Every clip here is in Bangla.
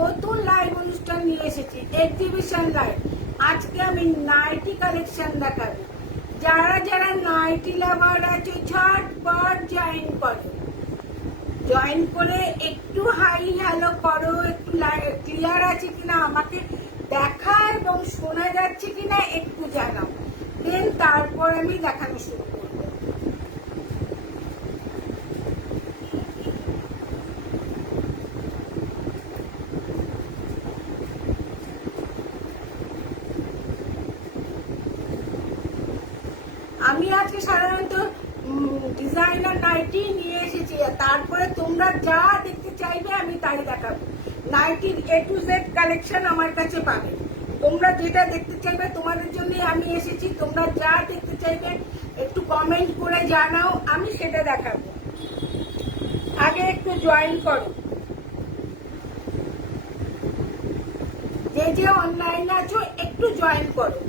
নতুন লাইভ অনুষ্ঠান নিয়ে এসেছি, এক্সিবিশন লাইভ। আজকে আমি নাইটি কালেকশন দেখাবো। যারা যারা নাইটি লাভার আছে ঝটপট জয়েন করো, জয়েন করে একটু হাই হ্যালো করো, একটু ক্লিয়ার আছে কিনা আমাকে দেখা এবং শোনা যাচ্ছে কিনা একটু জানাও, দেন তারপর আমি দেখানো শুরু করবো। আমি আজকে সাধারণত ডিজাইনার নাইটি নিয়ে এসেছি, তারপরে তোমরা যা দেখতে চাইবে আমি তাই দেখাবো। নাইটির A to Z কালেকশন আমার কাছে পাবে। তোমরা যেটা দেখতে চাইবে তোমাদের জন্য আমি এসেছি। তোমরা যা দেখতে চাইবে একটু কমেন্ট করে জানাও, আমি সেটা দেখাবো। আগে একটু জয়েন করো, যে যে অনলাইন আছো একটু জয়েন করো।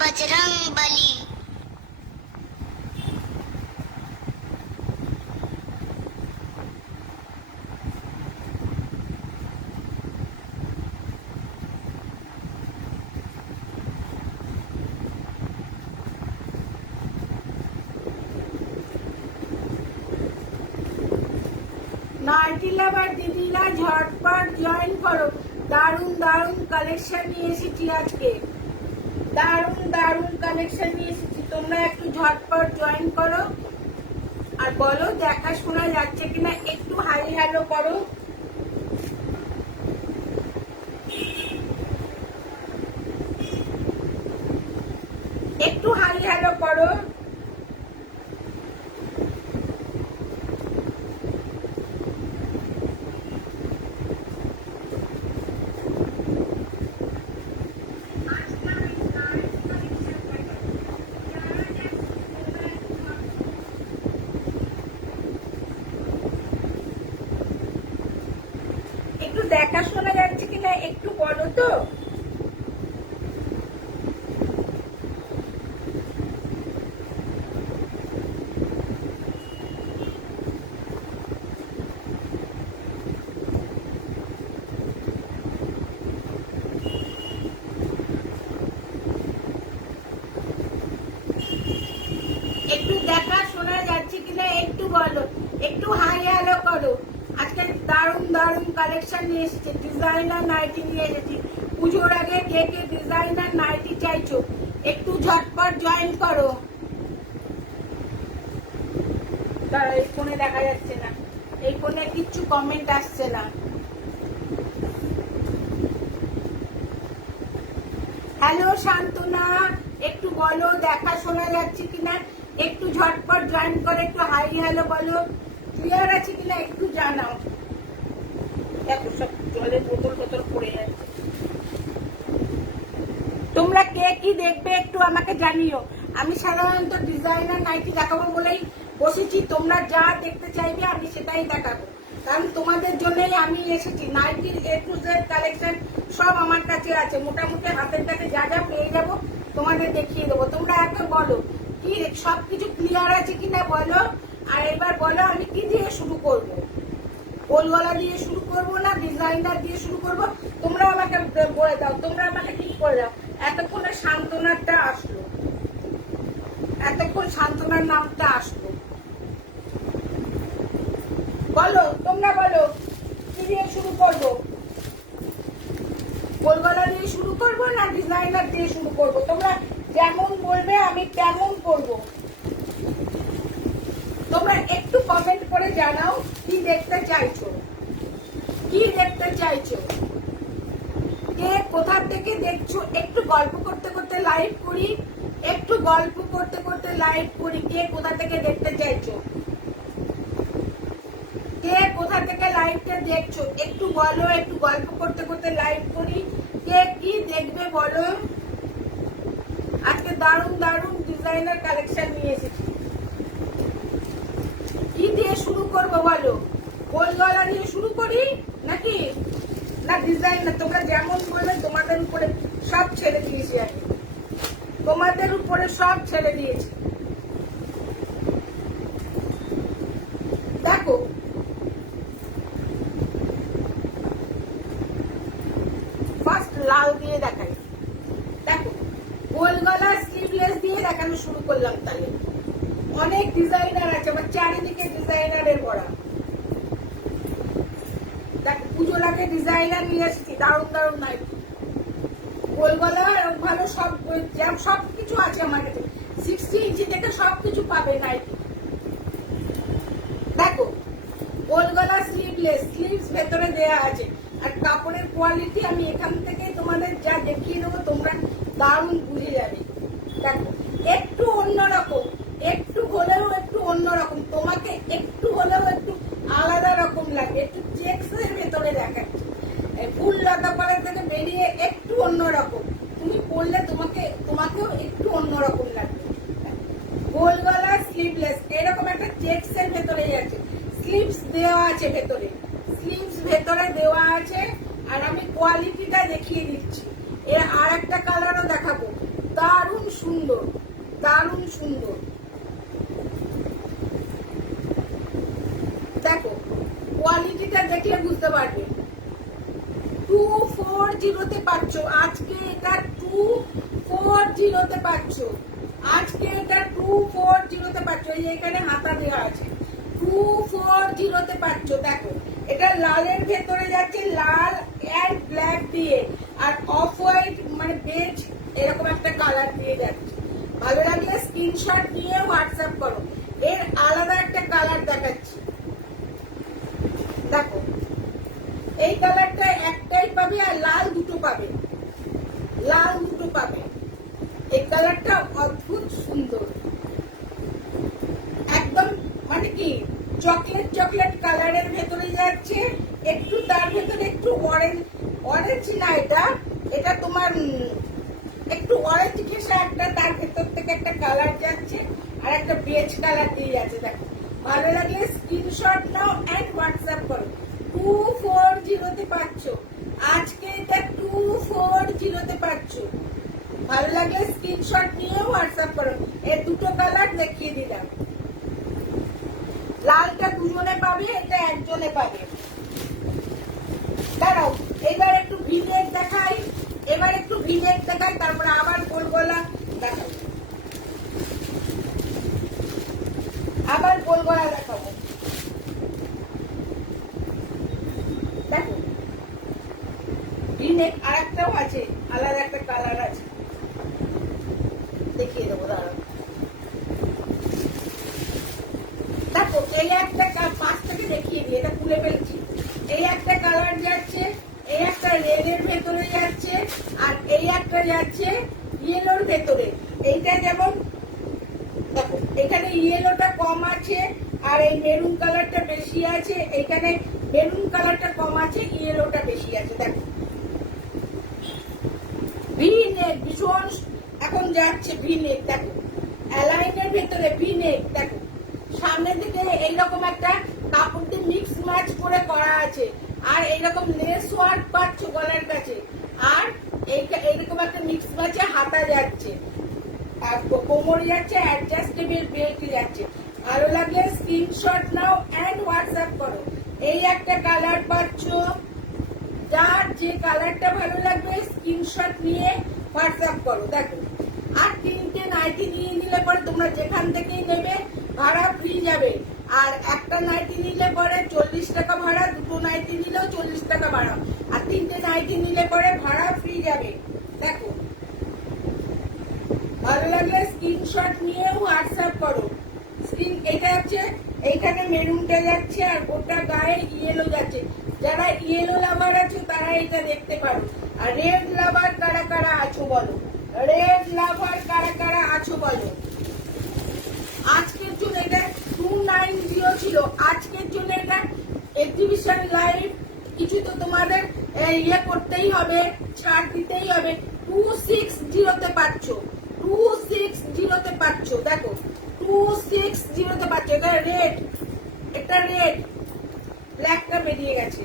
बजरंगबली। নাইটি লাভার দিদিরা ঝটপট জয়েন করো। দারুণ দারুণ কালেকশন নিয়ে এসেছি আজকে, দারুণ দারুণ কালেকশন নিয়ে এসেছি। তোমরা একটু ঝটপট জয়েন করো আর বলো দেখা শোনা যাচ্ছে কিনা, একটু হাই হ্যালো করো। একটু হাই হ্যালো করো। একটু দেখা শোনা যাচ্ছে কিনা একটু বলো তো। একটু দেখা শোনা যাচ্ছে কিনা একটু বলো, একটু হাই হ্যালো করো। আজকে দারুণ দারুণ কালেকশন নিয়ে এসেছি, ডিজাইনার নাইটি নিয়ে এসেছি। পুজোর আগে কে কে ডিজাইনার নাইটি চাইছো একটু ঝটপট জয়েন করো। তারা এই ফোনে দেখা যাচ্ছে না, এই ফোনে কিচ্ছু কমেন্ট আসছে না। হ্যালো শান্তনা, একটু বলো দেখা শোনা যাচ্ছে কিনা, একটু ঝটপট জয়েন করে একটু হাই হ্যালো বলো, ক্লিয়ার আছে কিনা একটু জানাও। দেখো সব জলের বোতল বোতল পড়ে যাচ্ছে। তোমরা কে কি দেখবে একটু আমাকে জানিও। আমি সাধারণত ডিজাইনার নাইটি দেখাবো বলেই বসেছি। তোমরা যা দেখতে চাইবে আমি সেটাই দেখাবো, কারণ তোমাদের জন্যই আমি এসেছি। নাইটির A to Z কালেকশন সব আমার কাছে আছে, মোটামুটি হাতের কাছে যা যা পেয়ে যাবো তোমাদের দেখিয়ে দেবো। তোমরা এত বলো কি সবকিছু ক্লিয়ার আছে কিনা বলো। আর এবার বলো আমি কি দিয়ে শুরু করব, গোলগলা দিয়ে শুরু করব না ডিজাইনার দিয়ে শুরু করব, তোমরা আমাকে বলে দাও। তোমরা আমাকে ঠিক করে দাও। এতক্ষণে শান্তনারটা আসলো, এতক্ষণ শান্তনার নামটা আসলো। বলো তোমরা বলো কি দিয়ে শুরু করব, গোলগলা দিয়ে শুরু করব না ডিজাইনার দিয়ে শুরু করব। তোমরা যেমন বলবে আমি তেমন করব। তোমরা একটু কমেন্ট করে জানাও কি দেখতে চাইছো, কি দেখতে চাইছো, কে কোথা থেকে দেখছো। একটু গল্প করতে করতে লাইভ করি, একটু গল্প করতে করতে লাইভ করি। কে কোথা থেকে দেখতে চাইছো, কে কোথা থেকে লাইভটা দেখছো একটু বলো। একটু গল্প করতে করতে লাইভ করি। কে কি দেখবে বলো। আজকে দারুণ দারুণ ডিজাইনার কালেকশন নিয়ে এসেছি। কি দিয়ে শুরু করবো বলো? গোল গলা দিয়ে শুরু করি নাকি না ডিজাইনার? তোমরা যেমন বলবে তোমাদের উপরে সব ছেড়ে দিয়েছি আমি, তোমাদের উপরে সব ছেড়ে দিয়েছি। দেখো ফার্স্ট লাল দিয়ে দেখাই। দেখো গোল গলা স্লিভলেস দিয়ে দেখানো শুরু করলাম। তাহলে অনেক ডিজাইনার আছে, আমার চারিদিকে ডিজাইনারের ভরা। দেখো পুজোর আগে ডিজাইনার নিয়ে এসেছি, দারুণ দারুণ নাইটি। গোল গলা ভালো সব সবকিছু আছে আমার কাছে। 60 ইঞ্চি থেকে সবকিছু পাবে নাইটি। দেখো গোল গলা স্লিভলেস, স্লিভস ভেতরে দেয়া আছে। আর কাপড়ের কোয়ালিটি আমি এখান থেকে তোমাদের যা দেখিয়ে দেবো তোমরা দারুণ বুঝে যাবে। দেখো একটু অন্যরকম, একটু হলেও একটু অন্যরকম, তোমাকে একটু হলেও একটু আলাদা রকম লাগবে। একটু চেক্সের ভেতরে দেখাচ্ছে, ফুল লতা পাড়া থেকে বেরিয়ে একটু অন্যরকম। তুমি পরলে তোমাকেও একটু অন্যরকম লাগবে। গোল গলা স্লিভলেস এরকম একটা চেক্সের ভেতরে যাচ্ছে। স্লিভস দেওয়া আছে ভেতরে, স্লিভস ভেতরে দেওয়া আছে। আর আমি কোয়ালিটিটা দেখিয়ে দিচ্ছি। এর আর একটা কালারও দেখাবো, দারুণ সুন্দর, দারুণ সুন্দর। দেখো কোয়ালিটিটা দেখলে বুঝতে পারবে। 240 পাচ্ছ আজকে, এটা 240 পাচ্ছ আজকে, এটা 240 পাচ্ছ। এই এখানে হাতা দেওয়া আছে, 240 পাচ্ছ। দেখো এটা লালের ভেতরে যাচ্ছে, লাল এন্ড ব্ল্যাক দিয়ে, আর অফ হোয়াইট মানে বেজ এরকম একটা কালার দিয়ে যাচ্ছে। ভালো লাগলে স্ক্রিনশট নিয়ে হোয়াটসঅ্যাপ করো। এর আলাদা একটা কালার দেখাচ্ছি। দেখো এই কালারটা একটাই পাবে, আর লাল দুটো পাবে, লাল দুটো পাবে। এই কালারটা অদ্ভুত সুন্দর, একদম মানে কি চকলেট চকলেট কালারের ভেতরে যাচ্ছে। একটু তার ভেতরে একটু অরেঞ্জ না, এটা তোমার একটু অরেঞ্জ ঘেঁষা একটা, তার ভেতর থেকে একটা কালার যাচ্ছে, আর একটা বেজ কালার দিয়ে যাচ্ছে। দেখো ভালো লাগলে স্ক্রিনশট নাও এন্ড হোয়াটসঅ্যাপ করো। 240 পাচ্ছ আজকে, এটা 240 পাচ্ছ। ভালো লাগলে স্ক্রিনশট নিয়ে হোয়াটসঅ্যাপ করো। এর দুটো কালার দেখিয়ে দিলাম। লালটা দুজনে পাবে, এটা একজনে পাবে। দাঁড়াও এবার একটু ভিনেক দেখাই, এবার একটু ভিনেক দেখাই, তারপরে আবার গোল গলা দেখাই, আবার গোল গলা দেখাবো। দেখো ভিনেক আর একটাও আছে, আলাদা একটা কালার আছে, দেখিয়ে দেবো। দাঁড়াও দেখো এই একটা পাঁচ থেকে দেখিয়ে দিই, এটা খুলে ফেলছি। এই একটা কালার যাচ্ছে, এই একটা রেডের ভেতরে যাচ্ছে, আর এই একটা যাচ্ছে ইয়েলোর ভেতরে। এইটা যেমন দেখো এখানে ইয়েলোটা কম আছে, আর এই মেরুন কালারটা বেশি আছে। এখানে মেরুন কালারটা কম আছে, ইয়েলোটা বেশি আছে। দেখো ভিনেক ভীষণ এখন যাচ্ছে ভিনেক। দেখো অ্যালাইনের ভেতরে ভিনেক। দেখো সামনের দিকে এইরকম একটা কাপড় দিয়ে মিক্স ম্যাচ করে করা আছে, আর এইরকম লেস ওয়ার্ক পাচ্ছ গলার কাছে, আর এইরকম একটা মিক্স ম্যাচে হাতা যাচ্ছে, আর কোমরে যাচ্ছে, অ্যাডজাস্টেবল বেল্ট যাচ্ছে। ভালো লাগলে স্ক্রিনশট নাও এন্ড হোয়াটসঅ্যাপ করো। এই একটা কালার পাচ্ছ, যার যে কালারটা ভালো লাগবে স্ক্রিনশট নিয়ে হোয়াটসঅ্যাপ করো। দেখো আর 3টে নাইটি নিয়ে নিলে পরে তোমরা যেখান থেকেই নেবে ভাড়া ফ্রি যাবে। আর একটা নাইটি নিলে পরে 40 টাকা ভাড়া, দুটো নাইটি নিলেও 40 টাকা ভাড়া, আর 3টে নাইটি নিলে পরে ভাড়া ফ্রি যাবে। দেখো ভালো লাগলে স্ক্রিনশট নিয়ে হোয়াটসঅ্যাপ করো। এটা হচ্ছে এইখানে মেরুনটা যাচ্ছে আর গোটা গায়ে ইয়েলো যাচ্ছে। যারা ইয়েলো লাভার আছো তারা এটা দেখতে পারো। আর রেড লাভার কারা কারা আছো বলো, রেড লাভার কারা কারা আছো বলো। আজকের জন্য এটা 290 ছিল, আজকের জন্য এটা এক্সিবিশন লাইভ। কিছু তো তোমাদের ইয়ে করতেই হবে, ছাড় দিতেই হবে। 260 পাচ্ছ, 260 পাচ্ছ। দেখো 260 পাচ্ছ। এটা রেড, এটা রেড, ব্ল্যাকটা বেরিয়ে গেছে।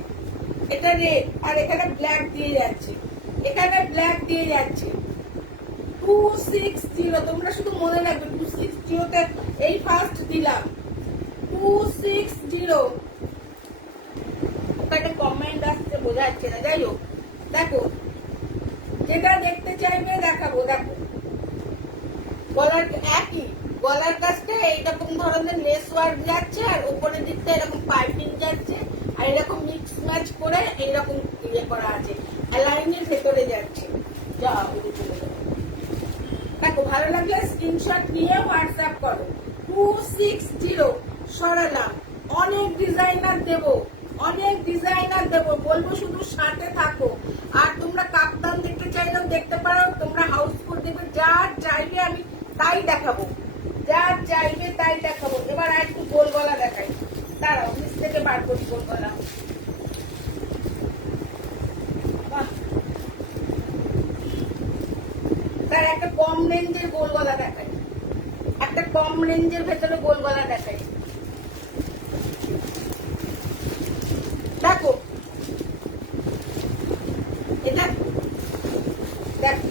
এটা রেড আর এখানে ব্ল্যাক দিয়ে যাচ্ছে, এখানে ব্ল্যাক দিয়ে যাচ্ছে। 260, তোমরা শুধু মনে রাখবে 260 তে এই ফার্স্ট দিলাম। 260। ওখানে কমেন্ট আসছে বোঝা যাচ্ছে না, যাই হোক। দেখো যেটা দেখতে চাইবে দেখাবো। দেখো গলার একই, গলার কাছটা এইরকম ধরনের লেস ওয়ার্ক যাচ্ছে আর উপরের দিকটা এরকম পাইপিং যাচ্ছে আর এরকম মিক্স ম্যাচ করে এইরকম ইয়ে করা আছে, লাইনের ভেতরে যাচ্ছে। যা দেখো ভালো লাগলে স্ক্রিনশট নিয়ে হোয়াটসঅ্যাপ করো। 260 সরালাম। অনেক ডিজাইনার দেব, অনেক ডিজাইনার দেব, বলবো শুধু সাথে থাকো। আর তোমরা কাপ্তান দেখতে চাইলেও দেখতে পারো, তোমরা হাউসফুল দেখবে, যা চাইবে আমি তাই দেখাবো, যা চাইবে তাই দেখাবো। এবার আর একটু গোল গলা দেখাই, দাঁড়াও নিচ থেকে বার করি গোল গলা। তার একটা কম রেঞ্জের গোল গলা দেখাই, একটা কম রেঞ্জের ভেতরে গোল গলা দেখাই। দেখো এটা দেখো,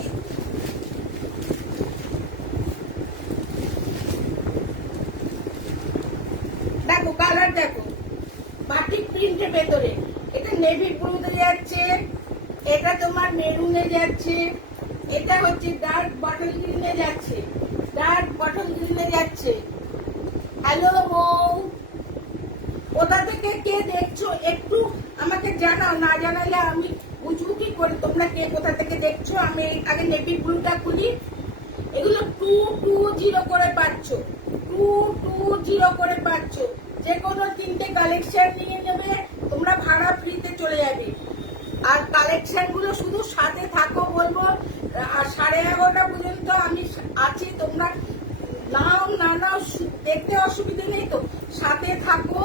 দেখো কালার দেখো, বাটিক প্রিন্টের ভেতরে। এটা নেভি ব্লুতে যাচ্ছে, এটা তোমার মেরুনে যাচ্ছে, এটা হচ্ছে ডার্ক বটল গ্রিনে যাচ্ছে, ডার্ক বটল গ্রিনে যাচ্ছে। হ্যালো বউ, কোথা থেকে কে দেখছো একটু আমাকে জানাও, না জানালে আমি বুঝবো কি করে তোমরা কে কোথা থেকে দেখছো। আমি আগে নেভি ব্লুটা খুলি। এগুলো 220 করে পাচ্ছ, 220 করে পাচ্ছ। যে কোনো 3টে কালেকশন নিয়ে নেবে, তোমরা ভাড়া ফ্রিতে চলে যাবে। আর কালেকশন গুলো শুধু সাথে থাকো বলবো। আর 11:30 পর্যন্ত আমি আছি, তোমরা নাও না নাও দেখতে অসুবিধা নেই তো, সাথে থাকো,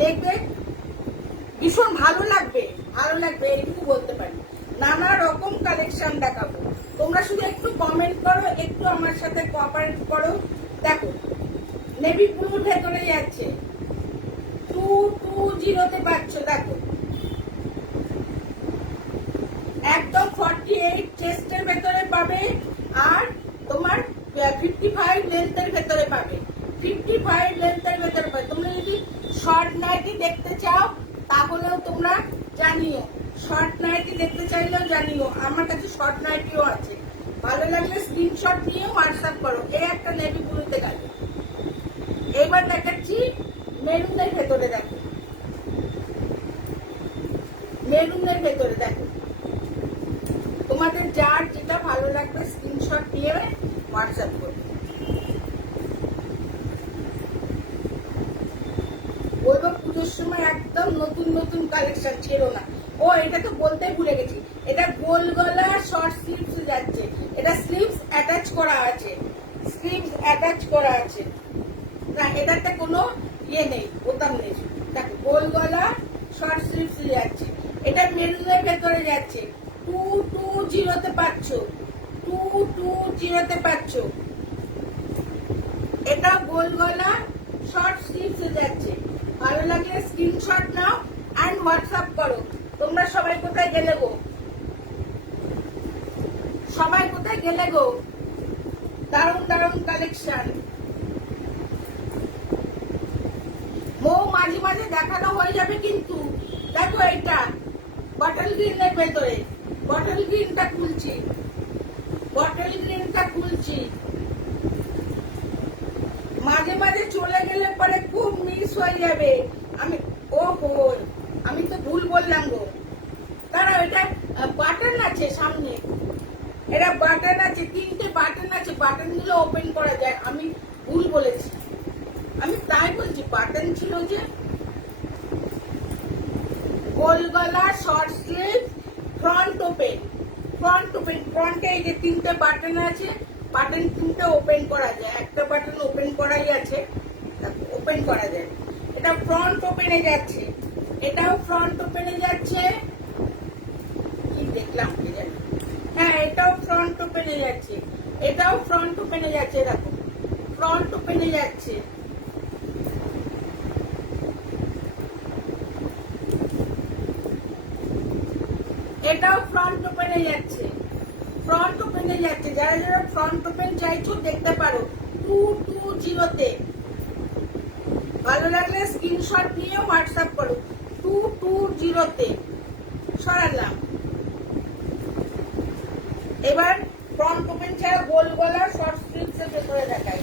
দেখবে ভীষণ ভালো লাগবে, ভালো লাগবে এইটুকু বলতে পারি। নানা রকম কালেকশন দেখাবো, তোমরা শুধু একটু কমেন্ট করো, একটু আমার সাথে কোঅপারেট করো। দেখো নেভি ব্লুর ভেতরে যাচ্ছে, 220 পাচ্ছ। দেখো একদম 48 চেস্টের ভেতরে পাবে আর তোমার 55 লেন্থের ভেতরে পাবে, 55 লেন্থের ভেতরে পাবে। তোমরা যদি শর্ট নাইটি দেখতে চাও তাহলেও তোমরা জানিও, শর্ট নাইটি দেখতে চাইলেও জানিও, আমার কাছে শর্ট নাইটিও আছে। ভালো লাগলে স্ক্রিনশট নিয়ে হোয়াটসঅ্যাপ করো। এই একটা নেভি ব্লুতে গেল। এবার দেখাচ্ছি মেরুনের ভেতরে। দেখো মেরুনের ভেতরে দেখো, তোমাদের যার যেটা ভালো লাগবে স্ক্রিনশট নিয়ে হোয়াটসঅ্যাপ করবে। বলবো পুজোর সময় একদম নতুন নতুন কালেকশন ছেড়ো না। ও এটা তো বলতে ভুলে গেছি, এটা গোল গলা শর্ট স্লিভস যাচ্ছে, এটা স্লিভস অ্যাটাচ করা আছে, স্লিভস অ্যাটাচ করা আছে না, এটাতে কোনো ইয়ে নেই, বোতাম নেই। দেখো গোল গলা শর্ট স্লিভস যাচ্ছে, এটা মেরুনের ভেতরে যাচ্ছে। 220 পাচ্ছ, 220 পাচ্ছ। এটা গোল গলা শর্ট স্লিভস যাচ্ছে। ভালো লাগলে স্ক্রিনশট নাও এন্ড হোয়াটসঅ্যাপ করো। তোমরা সবাই কোথায় গেলে গো, সবাই কোথায় গেলে গো? দারুণ দারুণ কালেকশন। মৌ মাঝে মাঝে দেখানো হয়ে যাবে কিন্তু। দেখো এটা বটল গ্রিনের ভেতরে, বটল গ্রিনটা খুলছি, বটল গ্রিনটা খুলছি। মাঝে মাঝে চলে গেলে পরে খুব মিস হয়ে যাবে। আমি ওহো আমি তো ভুল বললাম গো। কারণ এটা বাটন আছে সামনে, এটা বাটন আছে, 3টে বাটন আছে, বাটন গুলো ওপেন করা যায়। আমি ভুল বলেছি, আমি তাই বলছি, বাটন ছিল যে গোল গলা, শর্ট স্লিভ, ফ্রন্ট ওপেন। ফ্রন্টে এই যে 3টে বাটন আছে, বাটন 3টে ওপেন করা যায়, একটা বাটন ওপেন করাই আছে, ওপেন করা যায়। এটা ফ্রন্ট ওপেনে যাচ্ছে, এটাও ফ্রন্ট ওপেনে যাচ্ছে, কি দেখলাম কি জানি, হ্যাঁ এটাও ফ্রন্ট ওপেনে যাচ্ছে, এটাও ফ্রন্ট ওপেনে যাচ্ছে, দেখো ফ্রন্ট ওপেনে যাচ্ছে। এটাও ফ্রন্ট ওপেনে যাচ্ছে, ফ্রন্ট ওপেনে যাচ্ছে। যারা যারা ফ্রন্ট ওপেন চাইছো দেখতে পারো 220-তে। ভালো লাগলে স্ক্রিনশট নিয়ে হোয়াটসঅ্যাপ করো। 220-তে সরালাম। এবার ফ্রন্ট ওপেন ছাড়া গোল গলার শর্ট স্লিভস এর ভেতরে দেখাই,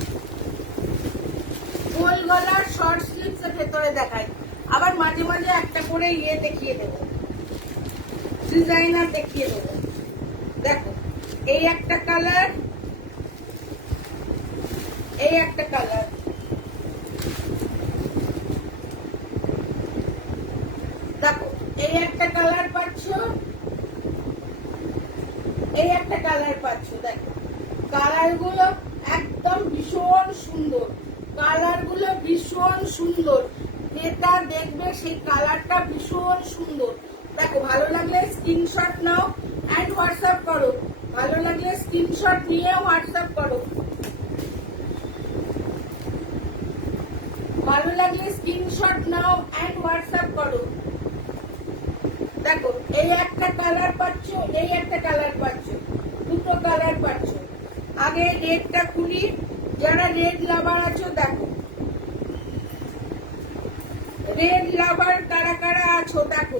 গোল গলার শর্ট স্লিভস এর ভেতরে দেখাই। আবার মাঝে মাঝে একটা করে ইয়ে দেখিয়ে দেবো, ডিজাইনার দেখিয়ে দেবো। দেখো এই একটা কালার, এই একটা কালার, দেখো এই একটা কালার পাচ্ছ, এই একটা কালার পাচ্ছ। দেখো কালার গুলো একদম ভীষণ সুন্দর, কালার গুলো ভীষণ সুন্দর, যেটা দেখবে সেই কালারটা ভীষণ সুন্দর। দেখো ভালো লাগলে স্ক্রিনশট নাও এন্ড হোয়াটসঅ্যাপ করো, ভালো লাগলে স্ক্রিনশট নিয়ে হোয়াটসঅ্যাপ করো, ভালো লাগলে স্ক্রিনশট নাও এন্ড হোয়াটসঅ্যাপ করো। দেখো এই একটা কালার পাচ্ছ, এই একটা কালার পাচ্ছ, দুটো কালার পাচ্ছ। আগে রেডটা খুলি, যারা রেড লাভার আছো দেখো, রেড লাভার কারা কারা আছো দেখো,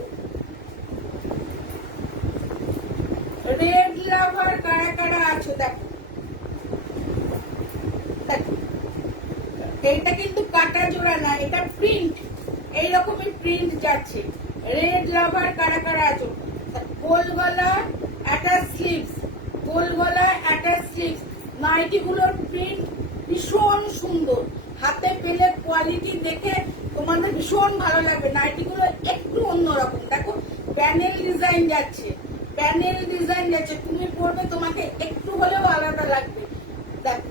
রেড লাভার কারা কারা আছো দেখো। দেখো এইটা কিন্তু কাটা জোড়া না, এটা প্রিন্ট, এই রকমের প্রিন্ট যাচ্ছে। রেড লাভার কারা কারা আছো। গোল গলা অ্যাটাচ স্লিভস, গোল গলা অ্যাটাচ স্লিভস। নাইটি গুলোর প্রিন্ট ভীষণ সুন্দর, হাতে পেলে কোয়ালিটি দেখে তোমাদের ভীষণ ভালো লাগবে। নাইটি গুলো একটু অন্যরকম, দেখো প্যানেল ডিজাইন যাচ্ছে, প্যানেল ডিজাইন যাচ্ছে, তুমি পরবে তোমাকে একটু হলেও আলাদা লাগবে। দেখো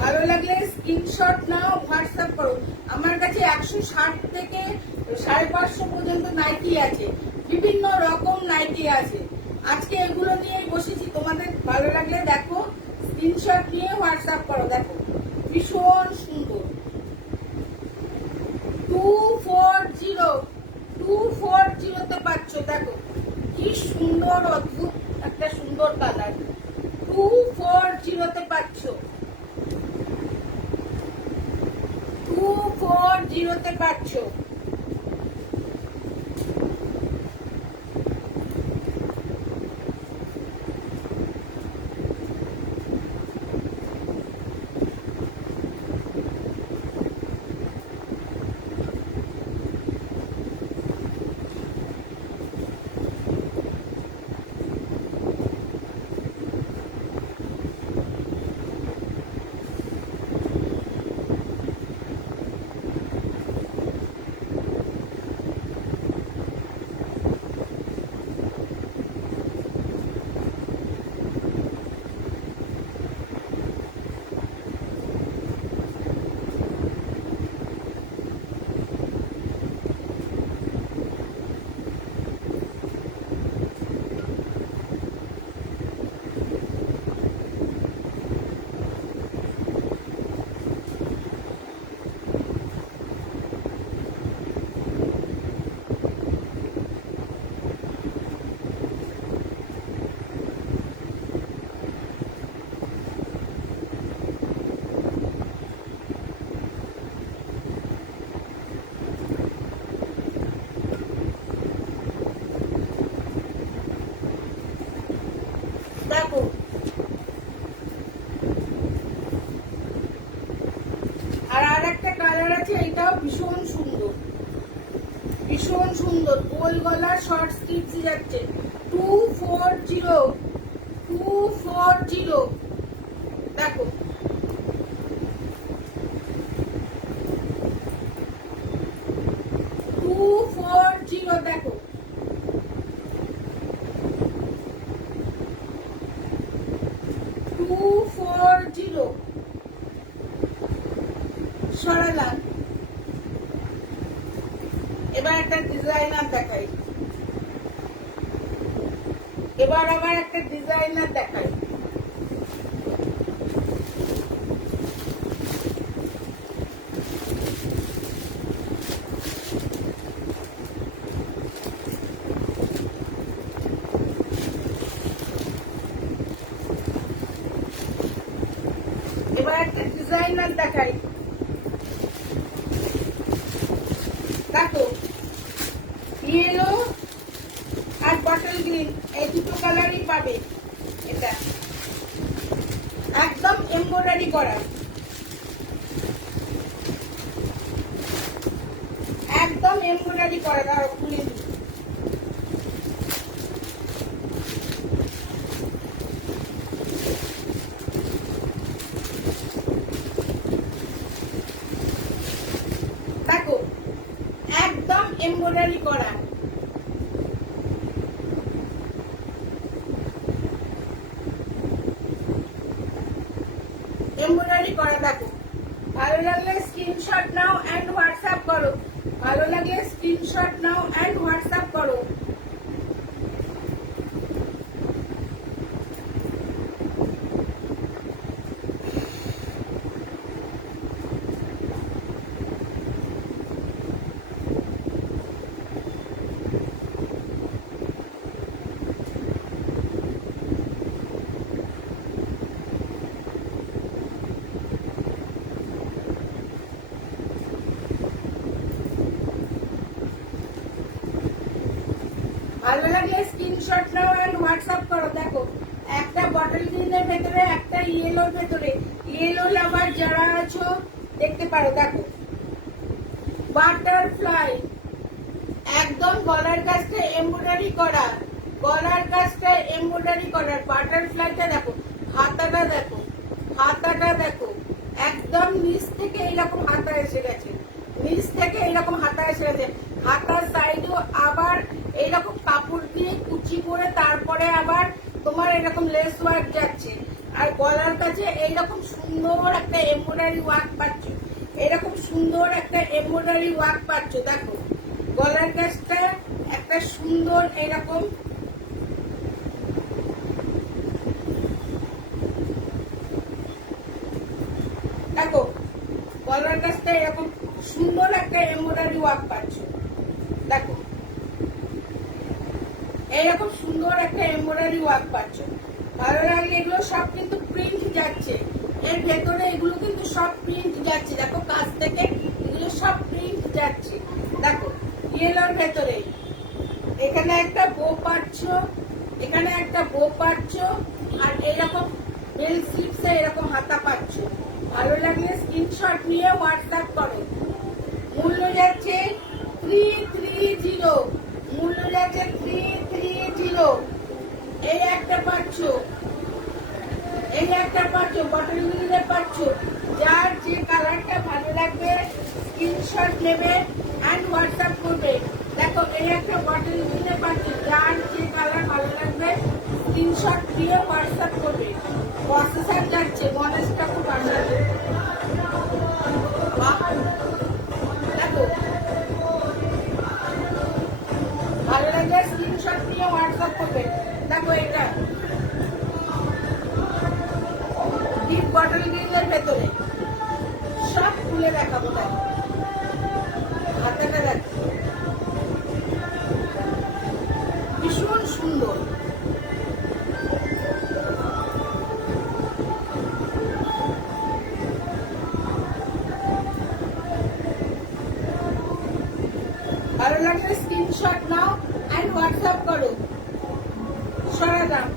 ভালো লাগলে স্ক্রিনশট নাও, হোয়াটসঅ্যাপ করো। আমার কাছে 160 থেকে 550 পর্যন্ত নাইটি আছে, বিভিন্ন রকম নাইটি আছে। আজকে এগুলো নিয়ে বসেছি, তোমাদের ভালো লাগলে দেখো, স্ক্রিনশট নিয়ে হোয়াটসঅ্যাপ করো। দেখো ভীষণ সুন্দর, 240-240-তে পাচ্ছ। দেখো কি সুন্দর, অদ্ভুত একটা সুন্দর কালার, 240-তে পাচ্ছ, 240-তে পাচ্ছ। দেখো আর একটা কালার আছে, এটাও ভীষণ সুন্দর, ভীষণ সুন্দর। গোল গলার শর্ট স্লিভস যাচ্ছে, 240। দেখো ছিল, সরালাম। এবার একটা ডিজাইনার দেখাই, এবার আবার একটা ডিজাইনার দেখাই। এবার একটা ডিজাইনার দেখাই। দেখো, ইয়েলো আর বটল গ্রিন এই দুটো কালারই পাবে। এটা একদম এমব্রয়ডারি করা, একদম এমব্রয়ডারি করা। দাঁড়াও খুলে দিই। দেখো, একদম এমব্রয়ডারি করা। এমব্রয়ডারি করা। দেখো, ভালো লাগলে স্ক্রিনশট নাও এন্ড হোয়াটসঅ্যাপ করো। ভালো লাগলে স্ক্রিনশট নাও এন্ড হোয়াটসঅ্যাপ করো। ভালো লাগলে স্ক্রিনশট নাও এন্ড হোয়াটসঅ্যাপ করো। দেখো, একটা বটল গ্রিনের ভেতরে, একটা ইয়েলোর ভেতরে। ইয়েলো লাভার যারা আছো দেখতে পারো। দেখো, বাটারফ্লাই, একদম গলার কাছটা এমব্রয়ডারি করা, গলার কাছটা এমব্রয়ডারি করা। বাটারফ্লাইটা দেখো, হাতাটা দেখো, হাতাটা দেখো, একদম নিচ থেকে এইরকম হাতা এসে গেছে, নিচ থেকে এইরকম হাতা এসে গেছে। হাতার সাইডেও আবার এইরকম কাপড় দিয়ে কুচি করে তারপরে আবার তোমার এরকম লেস ওয়ার্ক যাচ্ছে। আর গলার কাছে এইরকম সুন্দর একটা এমব্রয়ডারি ওয়ার্ক পাচ্ছ, এরকম সুন্দর একটা এমব্রয়ডারি ওয়ার্ক পাচ্ছ। দেখো, গলার কাছটা একটা সুন্দর এরকম দেখো, গলার কাছটা এরকম সুন্দর একটা এমব্রয়ডারি ওয়ার্ক পাচ্ছ। দেখো, এইরকম সুন্দর একটা এমব্রয়ডারি ওয়ার্ক পাচ্ছ। ভালো লাগলে এগুলো সব কিন্তু প্রিন্ট যাচ্ছে, এর ভেতরে এগুলো কিন্তু সব প্রিন্ট যাচ্ছে। দেখো, কাছ থেকে এগুলো সব প্রিন্ট যাচ্ছে। দেখো, ইয়েলোর ভেতরে এখানে একটা বো পাচ্ছ, এখানে একটা বো পাচ্ছ, আর এরকম বেল স্লিপসে এরকম হাতা পাচ্ছ। ভালো লাগলে স্ক্রিনশট নিয়ে হোয়াটসঅ্যাপ করো। মূল্য যাচ্ছে 330, মূল্য যাচ্ছে 330। এই একটা পাচ্ছ, এই একটা পাচ্ছ, বটল গ্রিনের পাচ্ছ। যার যে কালারটা ভালো লাগবে স্ক্রিনশট নেবে এন্ড হোয়াটসঅ্যাপ করবে। দেখো, এই একটা বটল গ্রিনের পাচ্ছ, যার যে কালার ভালো লাগবে স্ক্রিনশট দিয়ে হোয়াটসঅ্যাপ করবে। প্রসেসর যাচ্ছে গণেশ ঠাকুর বাসাতে। দেখো, ভালো লাগলে স্ক্রিনশট নিয়ে হোয়াটসঅ্যাপ করবে। দেখো, এটা ডিপ বটল গ্রিনের ভেতরে সব খুলে দেখাবো। দেখো, হাতাটা দেখো, ভীষণ সুন্দর। ভালো লাগলে স্ক্রিনশট নাও এন্ড হোয়াটসঅ্যাপ করো। সরাদাম,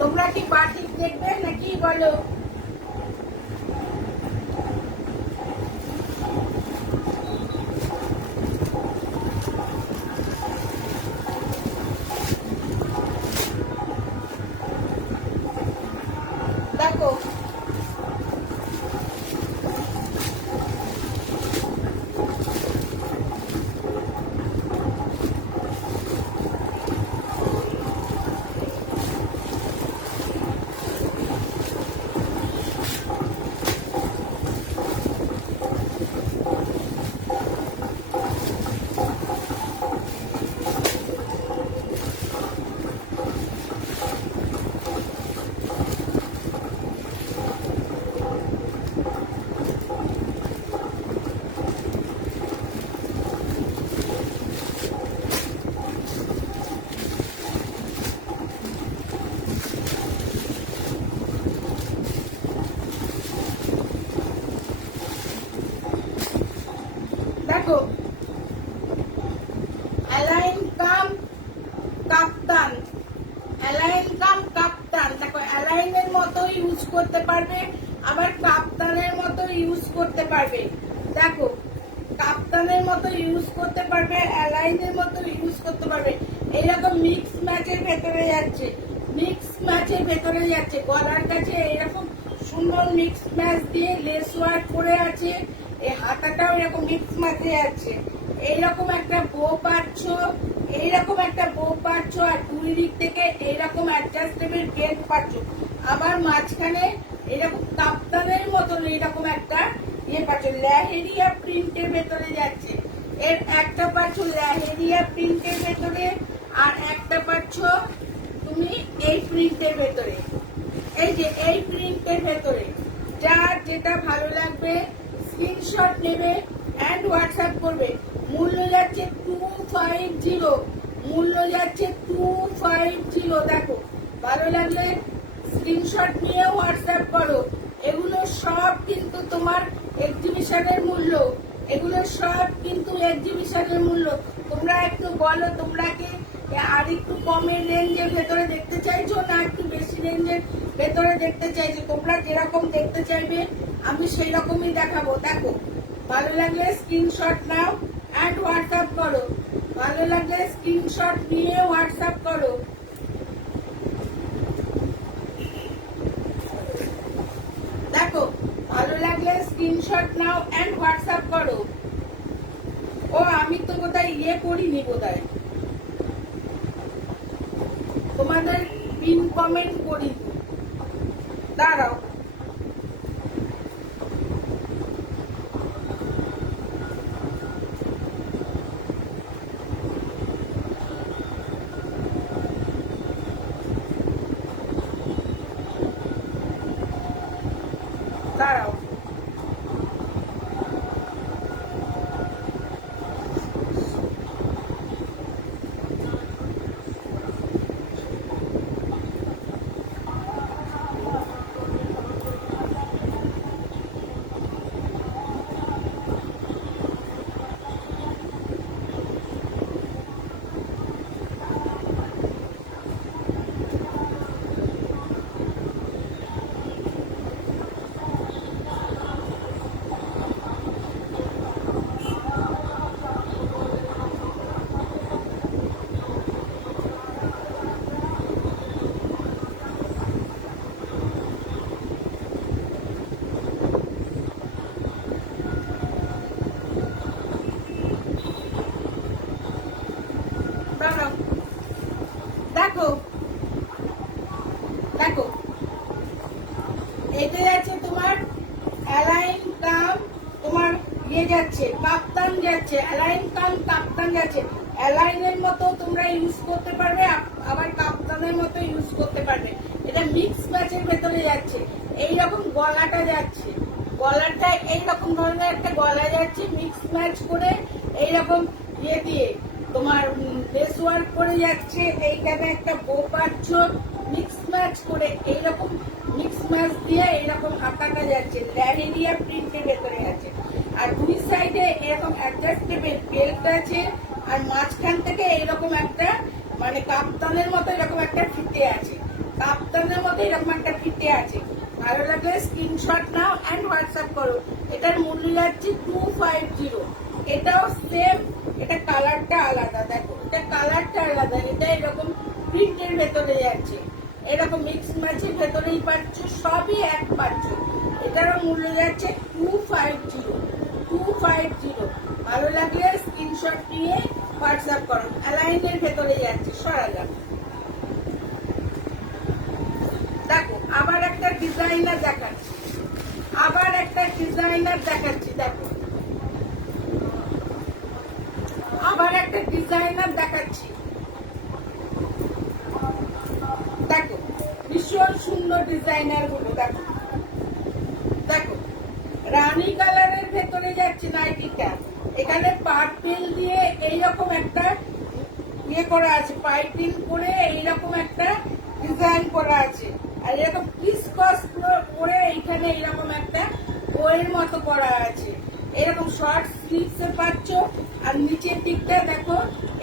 তোমরা কি বাটিক দেখবে নাকি বলো? দেখো অ্যালাইন কাম কাপ্তান, অ্যালাইন কাম কাপ্তান। দেখো অ্যালাইনের মতো ইউজ করতে পারবে, আবার কাপ্তানের মতো ইউজ করতে পারবে। দেখো কাপ্তানের মতো ইউজ করতে পারবে, অ্যালাইনের মতো ইউজ করতে পারবে। এইরকম মিক্স ম্যাচের ভেতরে যাচ্ছে, মিক্স ম্যাচের ভেতরে যাচ্ছে। গলার কাছে এরকম সুন্দর মিক্স ম্যাচ দিয়ে লেস ওয়ার্ক করে আছে, এই হাতাটাও এরকম মিক্স ম্যাচে যাচ্ছে। এইরকম একটা বো পাচ্ছ, এইরকম একটা বো পাচ্ছ, আর দুই দিক থেকে এইরকম অ্যাডজাস্টেবল বেল্ট পাচ্ছ। আবার মাঝখানে এরকম কাপ্তানের মতন এইরকম একটা ইয়ে পাচ্ছ, লেহেরিয়া প্রিন্টের ভেতরে যাচ্ছে। এর একটা পাচ্ছ লেহেরিয়া প্রিন্টের ভেতরে, আর একটা পাচ্ছ তুমি এই প্রিন্টের ভেতরে, এই যে এই প্রিন্টের ভেতরে। যার যেটা ভালো লাগবে স্ক্রিনশট নেবে এন্ড হোয়াটসঅ্যাপ করবে। মূল্য যাচ্ছে 250, মূল্য যাচ্ছে 250। দেখো ভালো লাগলে স্ক্রিনশট নিয়ে হোয়াটসঅ্যাপ করো। এগুলো সব কিন্তু তোমার এক্সিবিশনের মূল্য, এগুলো সব কিন্তু এক্সিবিশনের মূল্য। তোমরা একটু বলো, তোমরা কি আর একটু কমের রেঞ্জের ভেতরে দেখতে চাইছো না একটু বেশি রেঞ্জের ভেতরে দেখতে চাইছো? তোমরা যেরকম দেখতে চাইবে আমি সেই রকমই দেখাবো। দেখো ভালো লাগলে স্ক্রিনশট নাও এন্ড হোয়াটসঅ্যাপ করো, ভালো লাগলে স্ক্রিনশট নিয়ে হোয়াটসঅ্যাপ করো। দেখো ভালো লাগলে স্ক্রিনশট নাও এন্ড হোয়াটসঅ্যাপ করো। ও আমি তো বোধহয় ইয়ে করিনি, বোধহয় তোমাদের পিন কমেন্ট করিনি। দাঁড়াও দাঁড়াও, দাঁড়াও। দেখো দেখো এটা যাচ্ছে তোমার অ্যালাইন কাম, তোমার ইয়ে যাচ্ছে কাপ্তান যাচ্ছে, অ্যালাইন কাম কাপ্তান যাচ্ছে। অ্যালাইনের মতো তোমরা ইউজ করতে পারবে, আবার কাপ্তানের মতো ইউজ করতে পারবে। এটা মিক্স ম্যাচের ভেতরে যাচ্ছে। এইরকম গলাটা যাচ্ছে, গলাটা এইরকম ধরনের একটা গলা যাচ্ছে মিক্স ম্যাচ করে, এইরকম ইয়ে দিয়ে তোমার লেস ওয়ার্ক করে যাচ্ছে। এইখানে একটা বো পাচ্ছ মিক্স ম্যাচ করে, এইরকম মিক্স ম্যাচ দিয়ে এইরকম হাতাটা যাচ্ছে, ল্যাহেরিয়া প্রিন্টের ভেতরে আছে। আর দুই সাইডে এরকম অ্যাডজাস্টেবল বেল্ট আছে, আর মাঝখান থেকে এইরকম একটা মানে কাপ্তানের মতো এরকম একটা ফিতে আছে, কাপ্তানের মতো এরকম একটা ফিতে আছে। ভালো লাগলে স্ক্রিনশট নাও এন্ড হোয়াটসঅ্যাপ করো। এটার মূল্য যাচ্ছে 250। এটাও সেম, এটা কালারটা আলাদা। দেখো এটা কালারটা আলাদা, এটা এরকম প্রিন্টের ভেতরে যাচ্ছে, এরকম মিক্স ম্যাচের ভেতরেই পাচ্ছ, সবই এক পাচ্ছ। এটারও মূল্য যাচ্ছে 250। ভালো লাগলে স্ক্রিনশট নিয়ে হোয়াটসঅ্যাপ করো। অ্যালাইনের ভেতরে যাচ্ছে, সরা যাবে। দেখো আবার একটা ডিজাইনার দেখাচ্ছি, আবার একটা ডিজাইনার দেখাচ্ছি। দেখো আবার একটা ডিজাইনার দেখাচ্ছি। দেখো ভীষণ সুন্দর ডিজাইনার গুলো। দেখো দেখো রানী কালারের ভেতরে যাচ্ছে নাইটিটা। এখানে পার্পেল দিয়ে এইরকম একটা ইয়ে করা আছে, পাইপিং করে এইরকম একটা ডিজাইন করা আছে, আর এরকম ক্রিসকস করে এইখানে এইরকম একটা বইয়ের মতো করা আছে। এরকম শর্ট স্লিভসে পাচ্ছ। আর নিচের দিকটা দেখো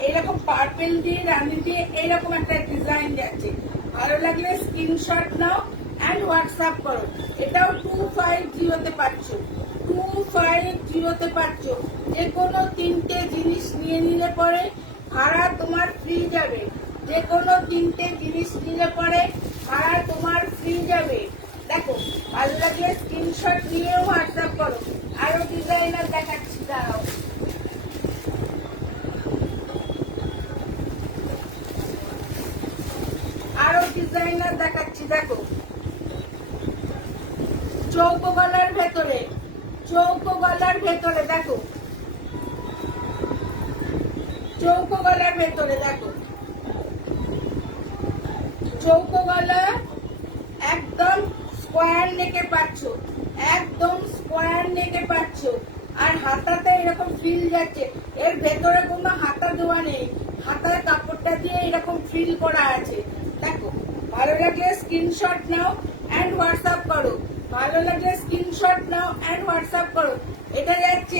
এইরকম পার্পেল দিয়ে রানি দিয়ে এইরকম একটা ডিজাইন যাচ্ছে। ভালো লাগলে স্ক্রিনশট নাও অ্যান্ড হোয়াটসঅ্যাপ করো। এটাও 250 পাচ্ছ, 250 পাচ্ছ। যে কোনো তিনটে জিনিস নিয়ে নিলে পরে ভাড়া তোমার ফ্রি যাবে। যে কোনো তিনটে জিনিস নিলে পরে ভাড়া তোমার ফ্রি যাবে। দেখো ভালো লাগলে স্ক্রিনশট নিয়েও হোয়াটসঅ্যাপ করো। আরো ডিজাইনার দেখাচ্ছি, দাঁড়াও। আরো ডিজাইনার দেখাচ্ছি, দেখো চৌকো গলার ভেতরে, চৌকো গলার ভেতরে দেখো, চৌকো গলার ভেতরে দেখো, চৌকো গলা একদম স্কোয়ার নেকে পাচ্ছ, একদম স্কোয়ার নেকে পাচ্ছ। আর হাতাতে এরকম ফিল যাচ্ছে, এর ভেতরে কোনো হাতা দেওয়া নেই, হাতার কাপড়টা দিয়ে এরকম ফিল করা আছে। দেখো ভালো লাগলে স্ক্রিনশট নাও অ্যান্ড হোয়াটসঅ্যাপ করো। ভালো লাগলে স্ক্রিনশট নাও অ্যান্ড হোয়াটসঅ্যাপ করো। এটা যাচ্ছে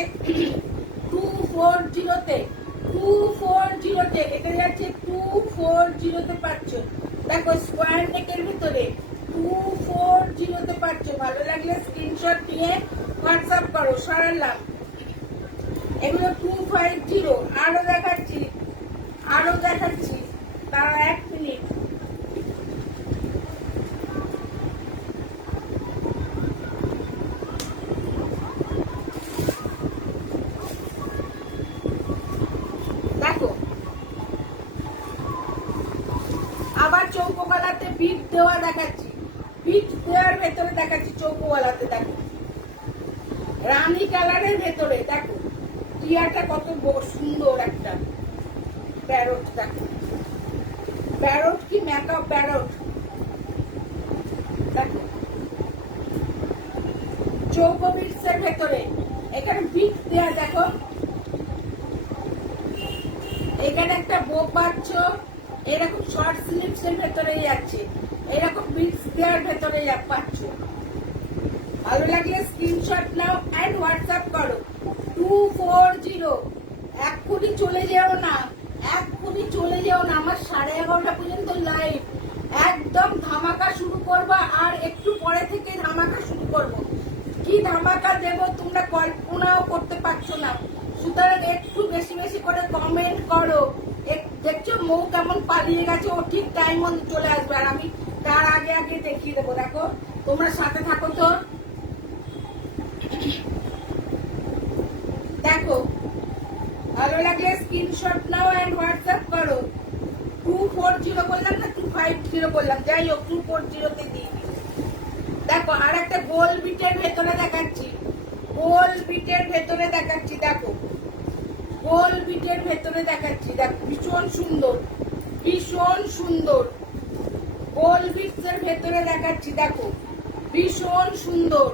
240-তে, 240-তে, এটা যাচ্ছে 240-তে পাচ্ছ। দেখো স্কোয়ার নেকের ভিতরে 240-তে পাচ্ছ। ভালো লাগলে স্ক্রিনশট নিয়ে হোয়াটসঅ্যাপ করো। সরালাম, এগুলো 250। আরো দেখাচ্ছি, আরো দেখাচ্ছি, তার 1 মিনিট। দেখো আবার চৌকো গলাতে বিট দেওয়া দেখাচ্ছি, বিট দেওয়ার ভেতরে দেখাচ্ছি চৌকো গলাতে। দেখো রানী কালারের ভেতরে দেখো টিয়াটা কত সুন্দর একটা প্যারট। দেখো প্যারট কি মেকআপ প্যারট। দেখো চৌকো বিটসের ভেতরে এখানে বিট দেওয়া। দেখো এখানে একটা বো পাচ্ছ, এরকম শর্ট স্লিভস এর ভেতরে যাচ্ছে, এরকম বিটস দেওয়ার ভেতরে পাচ্ছ। ভালো লাগলে স্ক্রিনশট নাও অ্যান্ড হোয়াটসঅ্যাপ করো। 240। এক্ষুনি চলে যেও না, এক্ষুনি চলে যেও না, আমার 11:30 পর্যন্ত লাইভ। একদম ধামাকা শুরু করবা, আর একটু পরে থেকে ধামাকা শুরু করব। কি ধামাকা দেব তোমরা কল্পনাও করতে পারছো না। সুতরাং একটু বেশি বেশি করে কমেন্ট করো। দেখছো মৌ কেমন পালিয়ে গেছে, ও ঠিক টাইম মতো চলে আসবে, আর আমি তার আগে আগে দেখিয়ে দেবো। দেখো তোমরা সাথে থাকো তো। দেখো ভালো লাগলে স্ক্রিনশট নাও এন্ড হোয়াটসঅ্যাপ করো। 240 বললাম না 250 বললাম, যাই হোক 240-তে দিই। দেখো আর একটা গোল বিটের ভেতরে দেখাচ্ছি, গোল বিটের ভেতরে দেখাচ্ছি। দেখো গোল বিটের ভেতরে দেখাচ্ছি, দেখো ভীষণ সুন্দর, ভীষণ সুন্দর। গোল বিটসের ভেতরে দেখাচ্ছি, দেখো ভীষণ সুন্দর।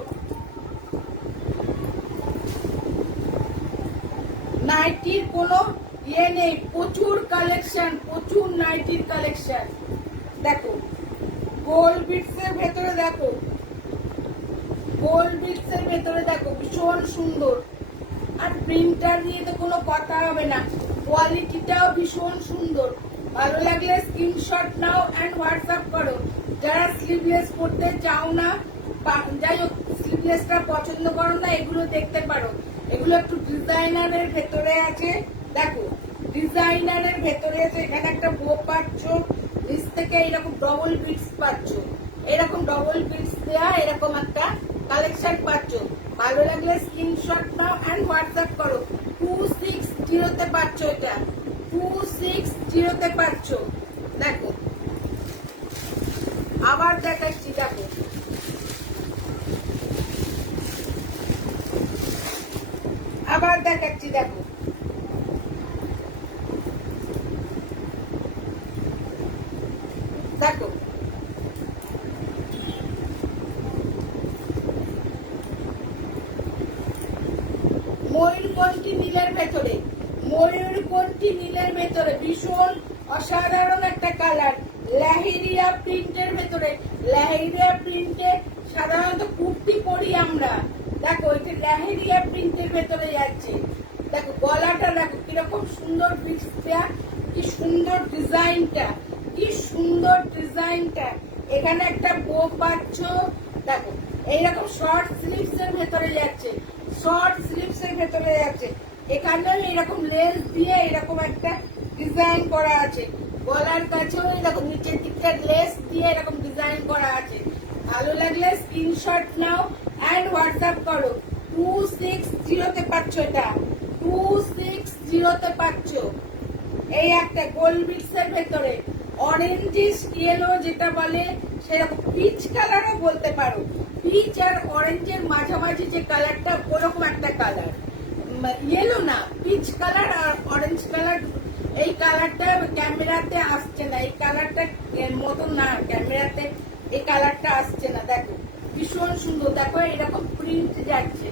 নাইটির কোনো ইয়ে নেই, প্রচুর কালেকশন, প্রচুর নাইটির কালেকশন। দেখো গোল বিটসের ভেতরে, দেখো গোল বিটসের ভেতরে দেখো ভীষণ সুন্দর। আর প্রিন্টার নিয়ে তো কোনো কথা হবে না, কোয়ালিটিটাও ভীষণ সুন্দর। ভালো লাগলে স্ক্রিনশট নাও অ্যান্ড হোয়াটসঅ্যাপ করো। যারা স্লিভলেস পড়তে চাও না, যাই হোক স্লিভলেসটা পছন্দ করো না, এগুলো দেখতে পারো। এগুলো একটু ডিজাইনারের ভেতরে আছে। দেখো ডিজাইনারের ভেতরে আছে, এখানে একটা বো পাচ্ছ, নিচ থেকে এরকম ডবল বিটস পাচ্ছ, এরকম ডবল বিটস দেওয়া এরকম একটা কালেকশন পাচ্ছ। ভালো লাগলে স্ক্রিনশট নাও অ্যান্ড হোয়াটসঅ্যাপ করো। 260-তে পাচ্ছ, এটা 260-তে পাচ্ছ। দেখো আবার দেখাচ্ছি, দেখো আবার দেখাচ্ছি। দেখো দেখো ময়ূরকণ্ঠী নীলের ভেতরে, ময়ূরকণ্ঠী নীলের ভেতরে ভীষণ অসাধারণ একটা কালার। লেহেরিয়া প্রিন্টের ভেতরে, লেহেরিয়া প্রিন্টে সাধারণত কুর্তি পরি আমরা। দেখো এটা লেহেরিয়া প্রিন্টের ভেতরে যাচ্ছে, দেখো গলাটা দেখো কিরকম সুন্দর বিটস দেয়া, কি সুন্দর ডিজাইনটা, কি সুন্দর ডিজাইনটা। এখানে একটা বো পাচ্ছ, দেখো এইরকম শর্ট স্লিভস এর ভেতরে যাচ্ছে, শর্ট স্লিভস এর ভেতরে যাচ্ছে। এখানেও এরকম লেস দিয়ে এরকম একটা ডিজাইন করা আছে, গলার কাছেও দেখো নিচের দিকটা লেস দিয়ে এরকম ডিজাইন করা আছে। ভালো লাগলে স্ক্রিনশট নাও অ্যান্ড হোয়াটসঅ্যাপ করো। 260 তে পাচ্ছ, এটা 260 তে পাচ্ছ। এই একটা গোল্ড বিটস এর ভেতরে অরেঞ্জিস ইয়েলো যেটা বলে সেরকম, পিচ কালারও বলতে পারো। পিচ আর অরেঞ্জের মাঝামাঝি যে কালারটা, ওরকম একটা কালার, ইয়েলো না, পিচ কালার আর অরেঞ্জ কালার। এই কালারটা ক্যামেরাতে আসছে না, এই কালারটা মতো না, ক্যামেরাতে এই কালারটা আসছে না। দেখো ভীষণ সুন্দর, দেখো এরকম প্রিন্ট যাচ্ছে,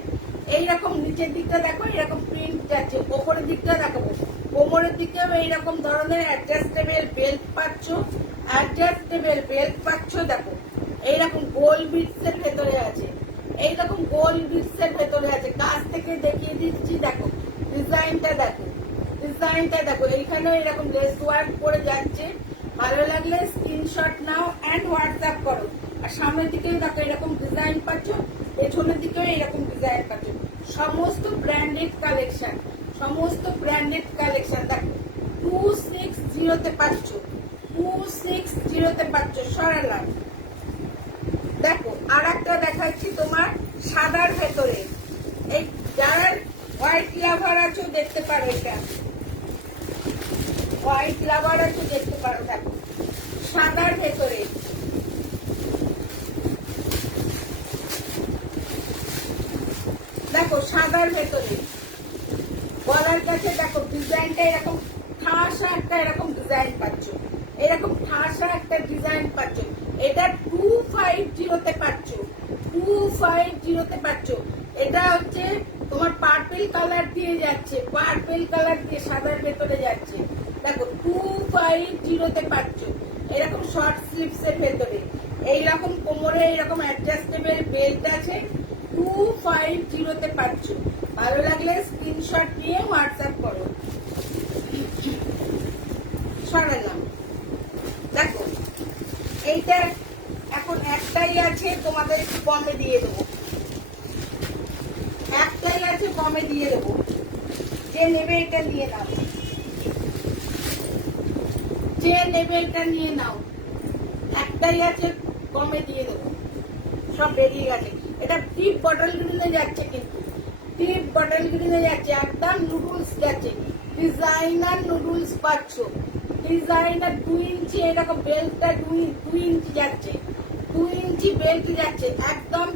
এইরকম নিচের দিকটা দেখো এরকম প্রিন্ট যাচ্ছে, ওপরের দিকটা দেখাবো, কোমরের দিকেও এইরকম ধরনের অ্যাডজাস্টেবল বেল্ট পাচ্ছ, অ্যাডজাস্টেবল বেল্ট পাচ্ছ। দেখো এইরকম গোল বিটস এর ভেতরে আছে, এইরকম গোল বিটস এর ভেতরে আছে। কাছ থেকে দেখিয়ে দিচ্ছি, দেখো ডিজাইনটা দেখো, ডিজাইনটা দেখো। এইখানে এরকম লেস ওয়ার্ক করে যাচ্ছে। ভালো লাগলে স্ক্রিনশট নাও অ্যান্ড হোয়াটসঅ্যাপ করো। আর সামনের দিকেও দেখো এরকম ডিজাইন পাচ্ছ, পেছনের দিকেও এরকম ডিজাইন পাচ্ছ। সমস্ত ব্র্যান্ডেড কালেকশন, সমস্ত ব্র্যান্ডেড কালেকশন। দেখো 260 তে পাচ্ছ, 260 তে পাচ্ছ। সরালাম। দেখো আর একটা দেখাচ্ছি তোমার সাদার ভেতরে। এই যারা হোয়াইট লাভার আছো দেখতে পারো, এটা হোয়াইট লাভার আছো দেখতে পারো। দেখো সাদার ভেতরে, দেখো সাদার ভেতরে গলার কাছে দেখো ডিজাইনটা এরকম ঠাসা একটা এরকম ডিজাইন পাচ্ছ, এরকম ঠাসা একটা ডিজাইন পাচ্ছ। এটা 250 তে পাচ্ছ, 250 তে পাচ্ছ। এটা হচ্ছে তোমার পার্পল কালার দিয়ে যাচ্ছে, পার্পল কালার দিয়ে সাদার ভেতরে যাচ্ছে। দেখো 250 তে পাচ্ছ, এরকম শর্ট স্লিভস এর ভেতরে, এইরকম কোমরে এইরকম অ্যাডজাস্টেবল বেল্ট আছে। 250 তে পাচ্ছ। ভালো লাগলে স্ক্রিনশট নিয়ে হোয়াটসঅ্যাপ করো। সরালাম। দেখো এইটা এখন একটাই আছে, তোমাদের একটু কমে দিয়ে দেবো, একটাই আছে কমে দিয়ে দেবো। যে নেবে এটা নিয়ে নাও, যে নেবে এটা নিয়ে নাও, একটাই আছে কমে দিয়ে দেবো। সব বেরিয়ে গেছে। এটা টিপ বটল গ্রিনে যাচ্ছে, কিন্তু টিপ বটল গ্রিনে যাচ্ছে, একদম নুডলস যাচ্ছে। ডিজাইনার নুডলস পাচ্ছ, ডিজাইনার 2 ইঞ্চি এরকম বেল্টটা 2 ইঞ্চি যাচ্ছে, 2 ইঞ্চি বেল্ট যাচ্ছে একদম।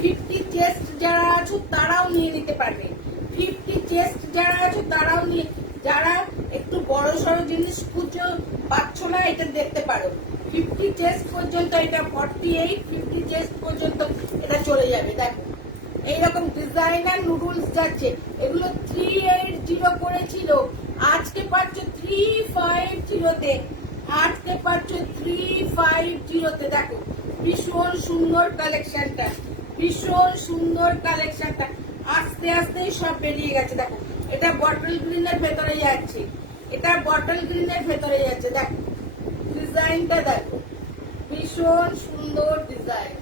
50 চেস্ট যারা আছো তারাও নিয়ে নিতে পারবে, 50 চেস্ট যারা আছো তারাও নিয়ে, যারা একটু বড় সড়ো জিনিস খুঁজো পাচ্ছ না, এটা দেখতে পারো। 50 চেস্ট পর্যন্ত এটা 48, 50 চেস্ট পর্যন্ত এটা চলে যাবে। দেখো এইরকম ডিজাইনার নুডলস যাচ্ছে। এগুলো 380 করেছিল, আজকে পাচ্ছ 350 তে, আজকে পাচ্ছ 350 তে। দেখো ভীষণ সুন্দর কালেকশনটা, ভীষণ সুন্দর কালেকশনটা। আস্তে আস্তেই সব বেরিয়ে গেছে। দেখো এটা বটল গ্রিনের ভেতরে যাচ্ছে, এটা বটল গ্রিনের ভেতরে যাচ্ছে। দেখো ডিজাইনটা দেখো, ভীষণ সুন্দর ডিজাইন।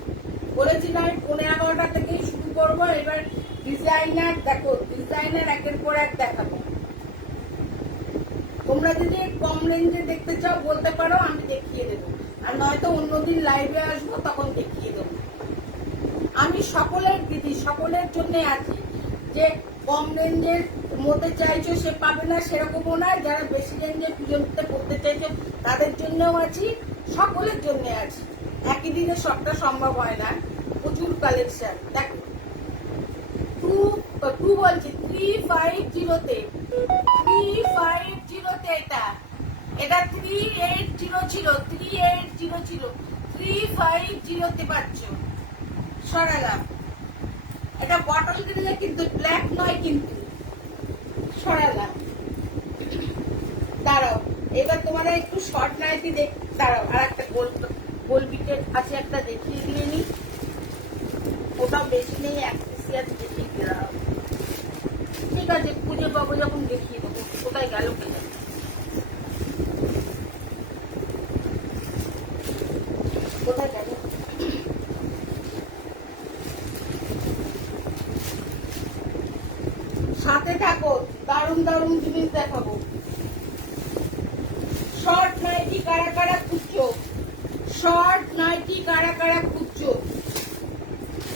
বলেছিলাম আমি 11:30 থেকেই শুরু করবো। এবার ডিজাইনার দেখো, ডিজাইনার একের পর এক দেখাবো। তোমরা যদি কম রেঞ্জে দেখতে চাও বলতে পারো, আমি দেখিয়ে দেবো। আর নয়তো অন্যদিন লাইভে আসবো, তখন দেখিয়ে দেবো। আমি সকলের দিদি, সকলের জন্য আছি। যে কম রেঞ্জের মধ্যে চাইছো সে পাবে না সেরকমও না, যারা বেশি রেঞ্জের পুজোতে পড়তে চাইছো তাদের জন্যও আছি, সকলের জন্য আছি। একই দিনে সবটা সম্ভব হয় না, প্রচুর কালেকশন। দেখো 2 বলছি 350 তে, 350 তে। এটা 380 ছিল, 380 ছিল, 350 তে পাচ্ছ। সরালাম। এটা বটল গ্রিনে কিন্তু, ব্ল্যাক নয় কিন্তু। সরালাম। দাঁড়াও, এবার তোমার একটু শর্ট নাইটি দেখ। দাঁড়াও, আর একটা গোল বিটের আছে, একটা দেখিয়ে দিয়ে নি। ওটাও বেশি নেই, এক পিসি আছে, দেখিয়ে দিয়ে দাঁড়াও। ঠিক আছে, খুঁজে পাবো যখন দেখিয়ে দেবো। কোথায় গেল কে জানে। কোথায় গেল? সাথে থাকো, দারুণ দারুণ জিনিস দেখাবো। শর্ট নাইটি কারা কারা খুঁজছো? শর্ট নাইটি কারা কারা খুঁজছো?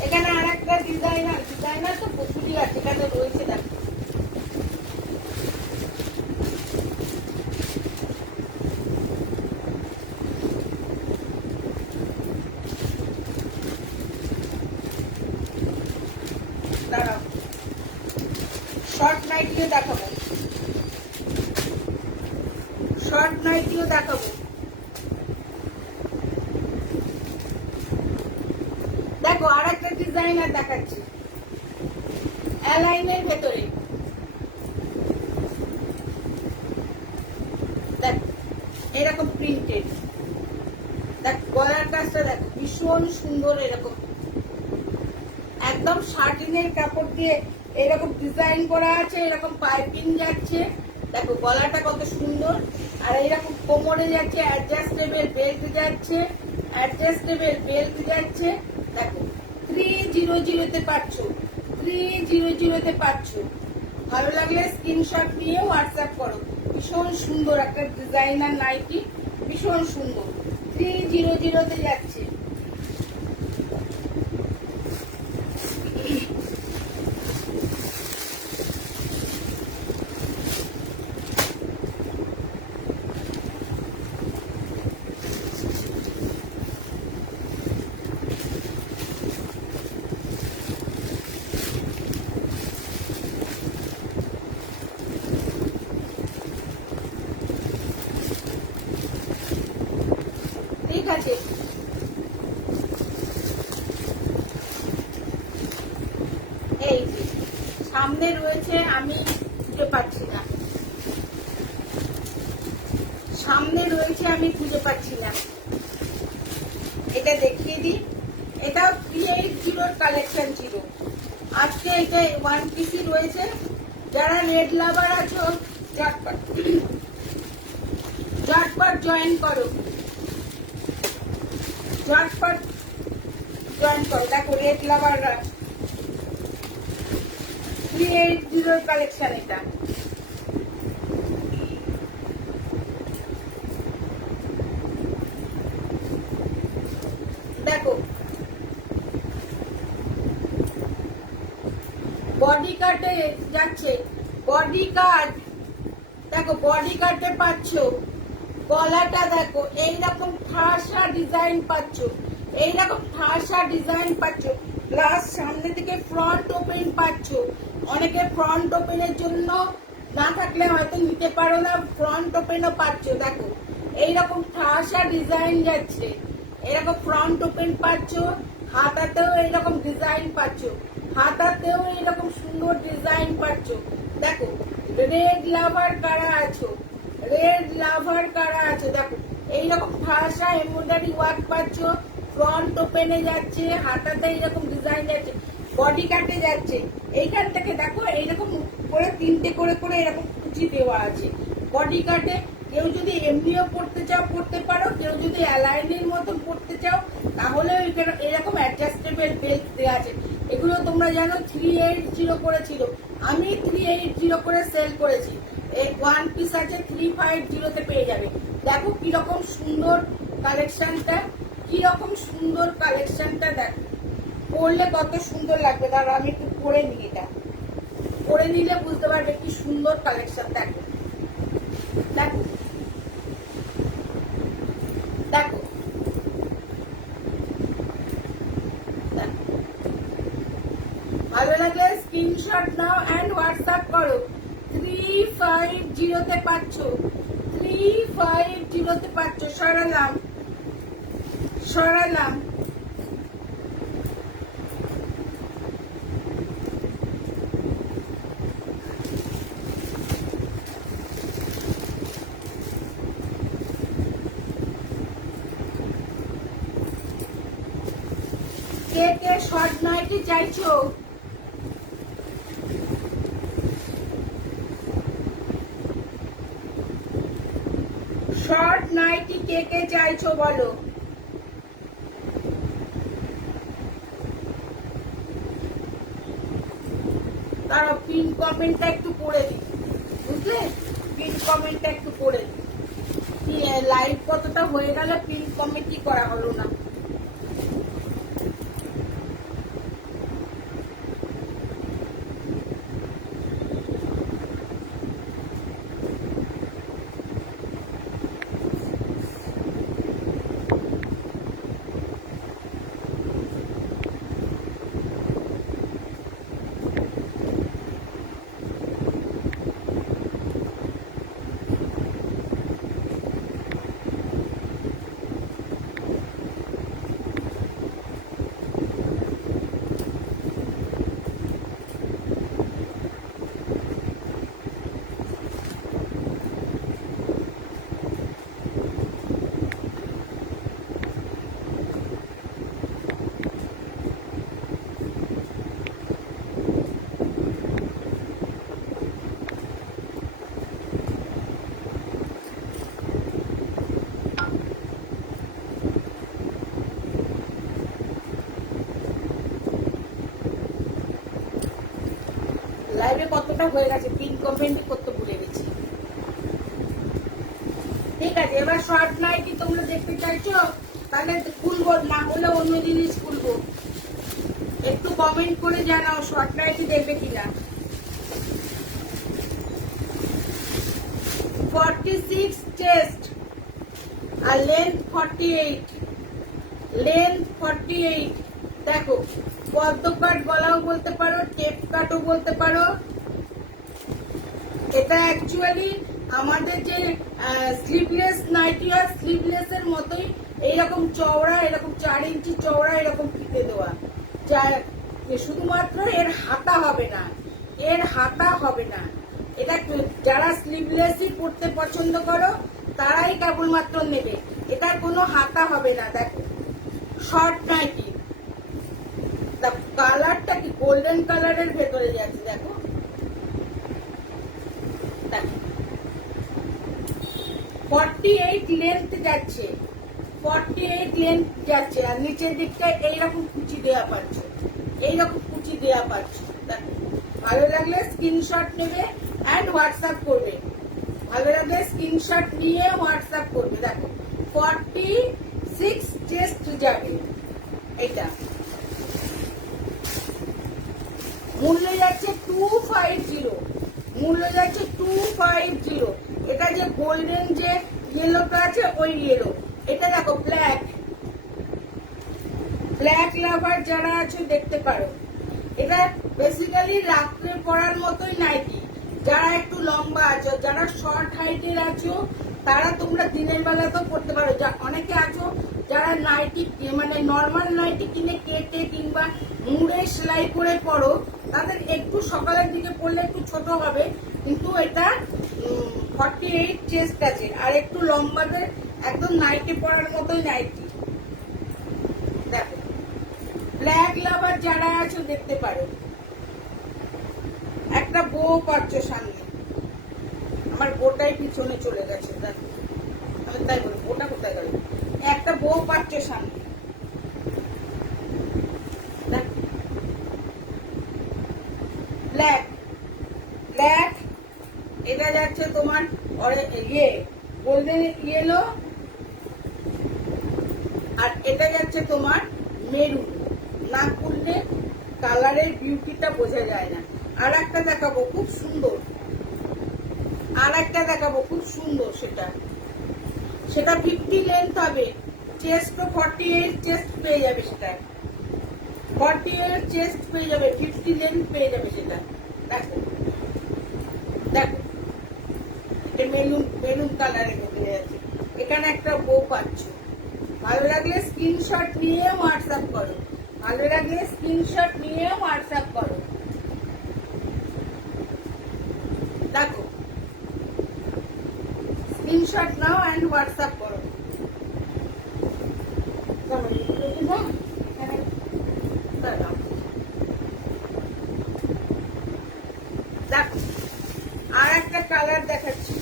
এখানে আর একটা ডিজাইনার তো প্রচুরই আছে, এখানে রয়েছে। দেখো দাঁড়াও, শর্ট নাইটিও দেখাবো, শর্ট নাইটিও দেখাবো। দেখো আর একটা ডিজাইনার দেখাচ্ছি, অ্যালাইনের ভেতরে। দেখ এরকম প্রিন্টেড, দেখ গলার কাজটা দেখ ভীষণ সুন্দর, এরকম একদম শার্টিনের কাপড় দিয়ে এরকম ডিজাইন করা আছে, এরকম পাইপিং যাচ্ছে। দেখো গলাটা কত সুন্দর, আর এরকম কোমরে যাচ্ছে, অ্যাডজাস্টেবল বেল্ট যাচ্ছে, অ্যাডজাস্টেবল বেল্ট যাচ্ছে। দেখো 300 পাচ্ছ, 300 পাচ্ছ। ভালো লাগলে স্ক্রিনশট নিয়ে হোয়াটসঅ্যাপ করো। ভীষণ সুন্দর একটা ডিজাইনার নাইটি, ভীষণ সুন্দর, 300 যাচ্ছে। ঠিক আছে, এই সামনে রয়েছে, আমি খুঁজে পাচ্ছি না, সামনে রয়েছে আমি খুঁজে পাচ্ছি না। এটা দেখিয়ে দিই, এটাও 380 কালেকশন ছিল। আজকে এটা 1 পিসি রয়েছে। যারা রেড লাভার আছো ঝটপট জয়েন করো, ঝটপট জয়েন করো। দেখো রেড লাভাররা 380 কালেকশন এটা। দেখো বডি কাটে যাচ্ছে, বডি কাট দেখো, বডি কাটে পাচ্ছ। গলাটা দেখো এইরকম ঠাসা ডিজাইন পাচ্ছ, এইরকম ঠাসা ডিজাইন পাচ্ছ, প্লাস সামনে থেকে ফ্রন্ট ওপেন পাচ্ছ। অনেকে ফ্রন্ট ওপেনের জন্য না থাকলে হয়তো নিতে পারো না, ফ্রন্ট ওপেনও পাচ্ছ। দেখো এইরকম ঠাসা ডিজাইন যাচ্ছে, এরকম ফ্রন্ট ওপেন পাচ্ছ। হাতাতেও এইরকম ডিজাইন পাচ্ছ, হাতাতেও এরকম সুন্দর ডিজাইন পাচ্ছ। দেখো রেড লাভার কারা আছো, রেড লাভার কারা আছো, দেখো এইরকম ঠাসা এমব্রয়ডারি ওয়ার্ক পাচ্ছ। ফ্রন্ট ওপেনে যাচ্ছে, হাতাতে এইরকম ডিজাইন যাচ্ছে, বডি কাটে যাচ্ছে। এইখান থেকে দেখো এইরকম করে 3টে করে করে এরকম কুচি দেওয়া আছে বডি কাটে। কেউ যদি এমনিও পড়তে চাও পড়তে পারো, কেউ যদি অ্যালাইনের মতো পড়তে চাও তাহলে এরকম অ্যাডজাস্টেবল বেল্ট দেওয়া আছে। এগুলো তোমরা জানো 380 করেছিল, আমি 380 করে সেল করেছি। 1 পিস আছে 350 পেয়ে যাবে। দেখো কিরকম সুন্দর কালেকশনটা, কিরকম সুন্দর কালেকশনটা। দেখো পরলে কত সুন্দর লাগবে। দাঁড়া আমি একটু পরে নিই, এটা পরে নিলে বুঝতে পারবে কি সুন্দর কালেকশন। দেখো দেখো দেখো ভালো লাগলে স্ক্রিনশট নাও এন্ড হোয়াটসঅ্যাপ করো। 350 পাচ্ছ, 350 পাচ্ছ। সরালাম সরালাম। কে কে শর্ট নাইটি চাইছো? নাইটি কে কে চাইছো বলো। তারা পিন কমেন্টটা একটু করে দিই, বুঝলে? পিন কমেন্টটা একটু করে দিই। লাইভ কতটা হয়ে গেল, পিন কমেন্টই করা হলো না। লাইভে কতটা হয়ে গেছে, পিন কমেন্ট করতে ভুলে গেছি। ঠিক আছে, এবার শর্ট নাইটি তোমরা দেখতে চাইছো, তাহলে খুলবো, না হলে অন্য জিনিস খুলবো। একটু কমেন্ট করে জানাও শর্ট নাইটি দেখবে কিনা। 46 চেস্ট আর লেন্থ 48, লেন্থ 48। দেখো, পদ্ম কাট গলাও বলতে পারো, টেপ কাটও বলতে পারো। এটা অ্যাকচুয়ালি আমাদের যে স্লিভলেস নাইটি হয়, স্লিভলেস এর মতোই এইরকম চওড়া, এরকম 4 ইঞ্চি চওড়া, এরকম ফিতে দেওয়া। শুধুমাত্র এর হাতা হবে না, এর হাতা হবে না। এটা যারা স্লিভলেসই পড়তে পছন্দ করো তারাই কেবলমাত্র নেবে, এটার কোনো হাতা হবে না। দেখো, শর্ট নাইটি, কালারটা কি গোল্ডেন কালারের ভেতরে যাচ্ছে। দেখো, 48 লেন্থ যাচ্ছে, 48 লেন্থ যাচ্ছে। আর নিচের দিকটায় এইরকম কুচি দেওয়া পাচ্ছে, এইরকম কুচি দেওয়া পাচ্ছে। দেখো, ভালো লাগলে স্ক্রিনশট নেবে অ্যান্ড হোয়াটসঅ্যাপ করবে। ভালো লাগলে স্ক্রিনশট নিয়ে হোয়াটসঅ্যাপ করবে। দেখো, 46 চেস্ট যাবে। এটা মূল্য যাচ্ছে 250, মূল্য যাচ্ছে 250। এটা যে গোল্ডেন যে ইয়েলোটা আছে, ওই ইয়েলো। এটা দেখো ব্ল্যাক, ব্ল্যাক লাভার যারা আছে দেখতে পারো। এটা বেসিক্যালি রাত্রে পরার মতোই নাইটি। যারা একটু লম্বা আছো, যারা শর্ট হাইটের আছো, তারা তোমরা দিনের বেলাতেও পড়তে পারো। অনেকে আছো যারা নাইটি মানে নর্মাল নাইটি কিনে কেটে কিংবা মুড়ে সেলাই করে পরো, তাদের একটু সকালের দিকে পরলে একটু ছোট হবে, কিন্তু এটা 48 চেস্ট আছে। আর একটু লম্বাদের একদম নাইটি পরার মতোই নাইটি। দেখো, ব্ল্যাক লাভার যারা আছো দেখতে পারো। একটা বো পাচ্ছ সামনে, আমার বোটাই পিছনে চলে গেছে। দেখো, আমি তাই বলি, বোটা কোথায় গেল? একটা বো পাচ্ছ সামনে। ব্ল্যাক, ব্ল্যাক, এটা যাচ্ছে তোমার ইয়ে গোল্ডেন ইয়েলো, আর এটা যাচ্ছে তোমার মেরুন। না খুললে কালারের বিউটিটা বোঝা যায় না। আর একটা দেখাবো খুব সুন্দর, আর একটা দেখাবো খুব সুন্দর। সেটা 50 লেন্থ হবে, চেস্ট তো 48 চেস্ট পেয়ে যাবে। সেটা 48 চেস্ট পেয়ে যাবে, 50 লেন্থ পেয়ে যাবে সেটা। দেখো, দেখো, এটা মেরুন, মেরুন কালারের ভেতরে আছে। এখানে একটা বো পাচ্ছ। ভালো লাগলে স্ক্রিনশট নিয়ে হোয়াটসঅ্যাপ করো, ভালো লাগলে স্ক্রিনশট নিয়ে হোয়াটসঅ্যাপ করো। দেখো, স্ক্রিনশট নাও অ্যান্ড হোয়াটসঅ্যাপ করো। দেখো, আর একটা কালার দেখাচ্ছি।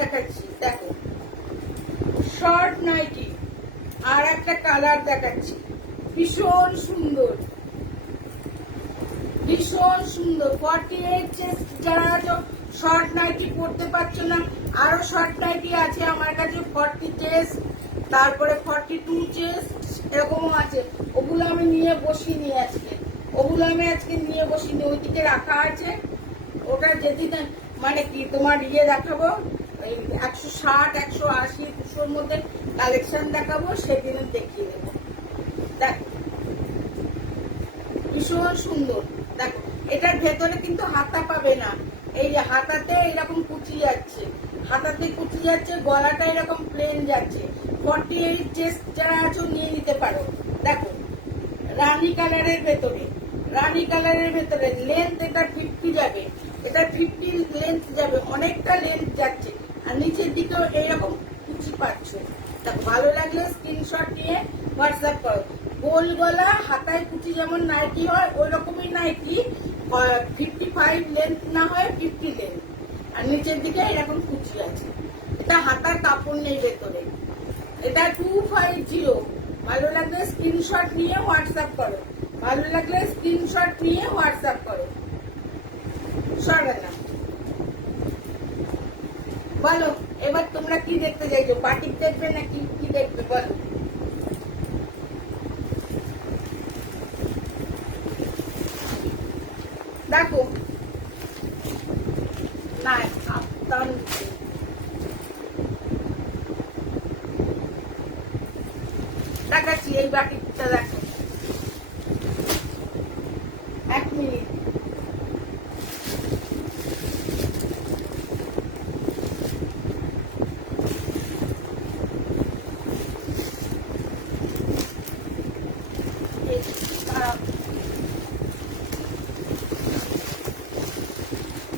দেখাচ্ছি, দেখো শর্ট নাইটি, আর একটা কালার দেখাচ্ছি, ভীষণ সুন্দর, ভীষণ সুন্দর। 48 চেস্ট যারা শর্ট নাইটি পরতে পারছো না, আরো শর্ট নাইটি আছে আমার কাছে 40 চেস্ট, তারপরে 42 চেস্ট এরকমও আছে। ওগুলো আমি নিয়ে বসিনি আজকে, ওগুলো আমি আজকে নিয়ে বসিনি, ওইদিকে রাখা আছে। ওটা যেদিন মানে কি তোমার দেখাবো, 160, 180, 200-র মধ্যে কালেকশন দেখাবো, সেদিন দেখিয়ে দেবো। দেখ ভীষণ সুন্দর। দেখো এটার ভেতরে কিন্তু হাতা পাবে না, এই যে হাতাতে এরকম কুচি যাচ্ছে, হাতাতে কুচি যাচ্ছে, গলাটা এরকম প্লেন যাচ্ছে। 48 চেস্ট যারা আছো নিয়ে নিতে পারো। দেখো রানী কালারের ভেতরে, রানী কালারের ভেতরে লেন্থ এটা 50 যাবে, এটা 50 লেন্থ যাবে, অনেকটা লেন্থ যাচ্ছে, আর নিচের দিকেও এইরকম কুচি পাচ্ছ। দেখো ভালো লাগলে স্ক্রিনশট নিয়ে হোয়াটসঅ্যাপ করো। গোল গলা, হাতায় কুচি যেমন নাইটি হয় ওই রকমই নাইটি, 55 লেন্থ না হয় 50 লেন্থ, আর নিচের দিকে এরকম কুচি আছে। এটা হাতার কাপড় নেই ভেতরে, এটা 250। ভালো লাগলে স্ক্রিনশট নিয়ে হোয়াটসঅ্যাপ করো, ভালো লাগলে স্ক্রিনশট নিয়ে হোয়াটসঅ্যাপ করো। সরানা বলো এবার তোমরা কি দেখতে চাইছো, বাটিক দেখবে নাকি কি দেখবে বলো? দেখো না দেখাচ্ছি, এই বাটিকটা দেখো, 1 মিনিট।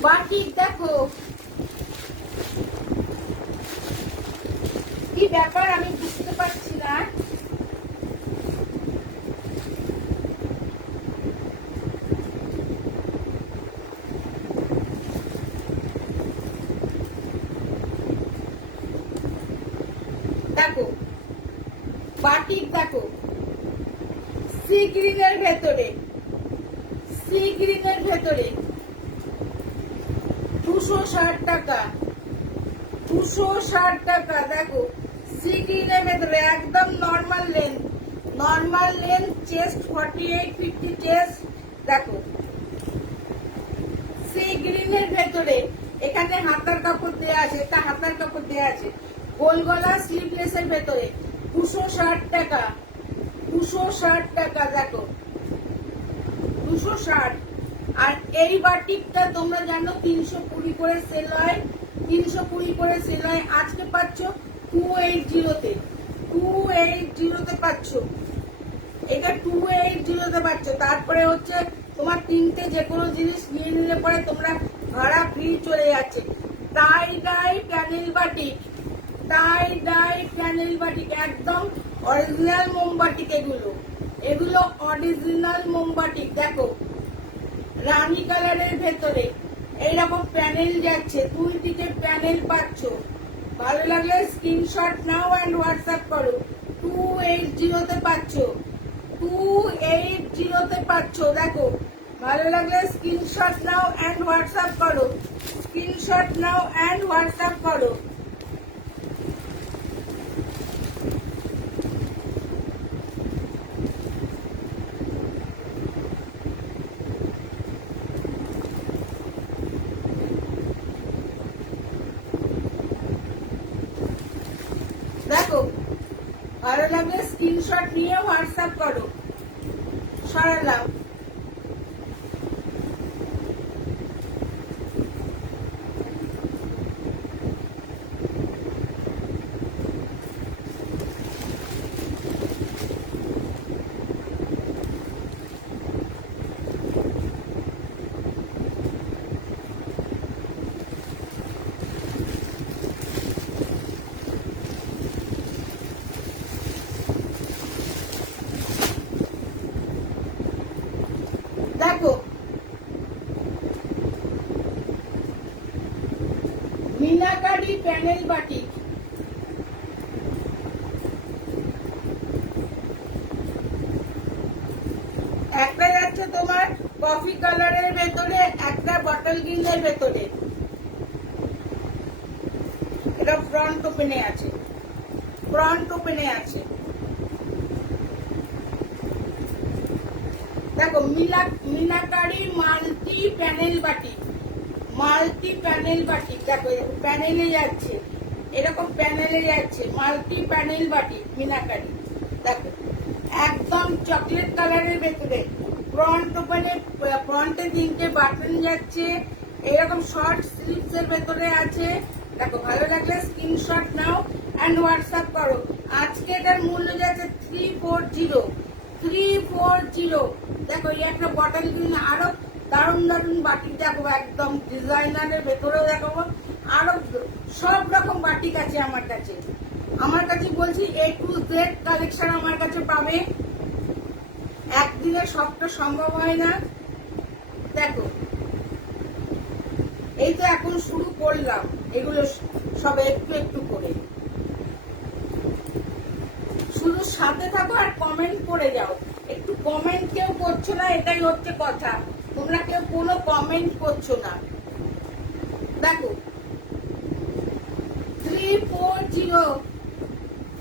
বাটিক দেখো কি ব্যাপার আমি বুঝতে পারছি না। দেখো বাটিক দেখো, সি গ্রিনের ভেতরে, সি গ্রিনের ভেতরে 260 টাকা, 260 টাকা। দেখো সি গ্রিনের ভেতরে একদম normal length, normal length, chest 48, 50 chest. দেখো সি গ্রিনের ভেতরে, এখানে হাতার কাপড় দেওয়া আছে, এটা হাতার কাপড় দেওয়া আছে, গোল গলা স্লিভলেসের ভেতরে 260 টাকা, 260 টাকা। দেখো 260। আর এই বাটিকটা তোমরা জানো 320 করে সেল হয়, 320 করে সেল হয়, আজকে পাচ্ছ 280-তে, 280-তে পাচ্ছ, এটা 280-তে পাচ্ছ। তারপরে হচ্ছে তোমার তিনটে যে কোনো জিনিস নিয়ে নিলে পরে তোমরা ভাড়া ফ্রি চলে যাচ্ছে। টাই ডাই প্যানেল বাটিক, টাই ডাই প্যানেল বাটিক, একদম অরিজিনাল মোমবাটিক, এগুলো এগুলো অরিজিনাল মোমবাটিক। দেখো রানী কালারের ভেতরে এইরকম প্যানেল যাচ্ছে, দুই দিকে প্যানেল পাচ্ছ। ভালো লাগলে স্ক্রিনশট নাও এন্ড হোয়াটসঅ্যাপ করো। 280-তে পাচ্ছ, 280-তে পাচ্ছ। দেখো ভালো লাগলে স্ক্রিনশট নাও এন্ড হোয়াটসঅ্যাপ করো, স্ক্রিনশট নাও এন্ড হোয়াটসঅ্যাপ করো। দেখো ভালো লাগলে স্ক্রিনশট নিয়ে হোয়াটসঅ্যাপ করো। সরালাম। প্যানেল বাটি, একটা যাচ্ছে তোমার কফি কালারের ভেতরে, একটা বটল গ্রিনের ভেতরে। এটা ফ্রন্ট ওপেনে আছে, ফ্রন্ট ওপেনে আছে। দেখো মিনাকারি মাল্টি প্যানেল বাটি, মাল্টি প্যানেল বাটি। দেখো প্যানেলে যাচ্ছে, এরকম প্যানেলে যাচ্ছে, মাল্টি প্যানেল বাটি মিনাকারি। দেখো একদম চকলেট কালারের ভেতরে, ফ্রন্ট ওপেনে, ফ্রন্টে 3টে বাটন যাচ্ছে, এরকম শর্ট স্লিভস এর ভেতরে আছে। দেখো ভালো লাগলে স্ক্রিনশট নাও এন্ড হোয়াটসঅ্যাপ করো। আজকে এটার মূল্য যাচ্ছে 340, 340। দেখো এই একটা বটল গ্রিন, আরো দারুণ দারুণ বাটিক দেখো, একদম ডিজাইনারের ভেতরেও দেখাবো, আরো সব রকম বাটিক আছে আমার কাছে। আমার কাছে বলছি A to Z কালেকশন আমার কাছে পাবে, একদিনে সবটা সম্ভব হয় না। দেখো এই তো এখন শুরু করলাম, এগুলো সব একটু একটু করে। শুধু সাথে থাকো আর কমেন্ট করে যাও। একটু কমেন্ট কেউ করছো না, এটাই হচ্ছে কথা, তোমরা কেউ কোনো কমেন্ট করছো না। দেখো 340,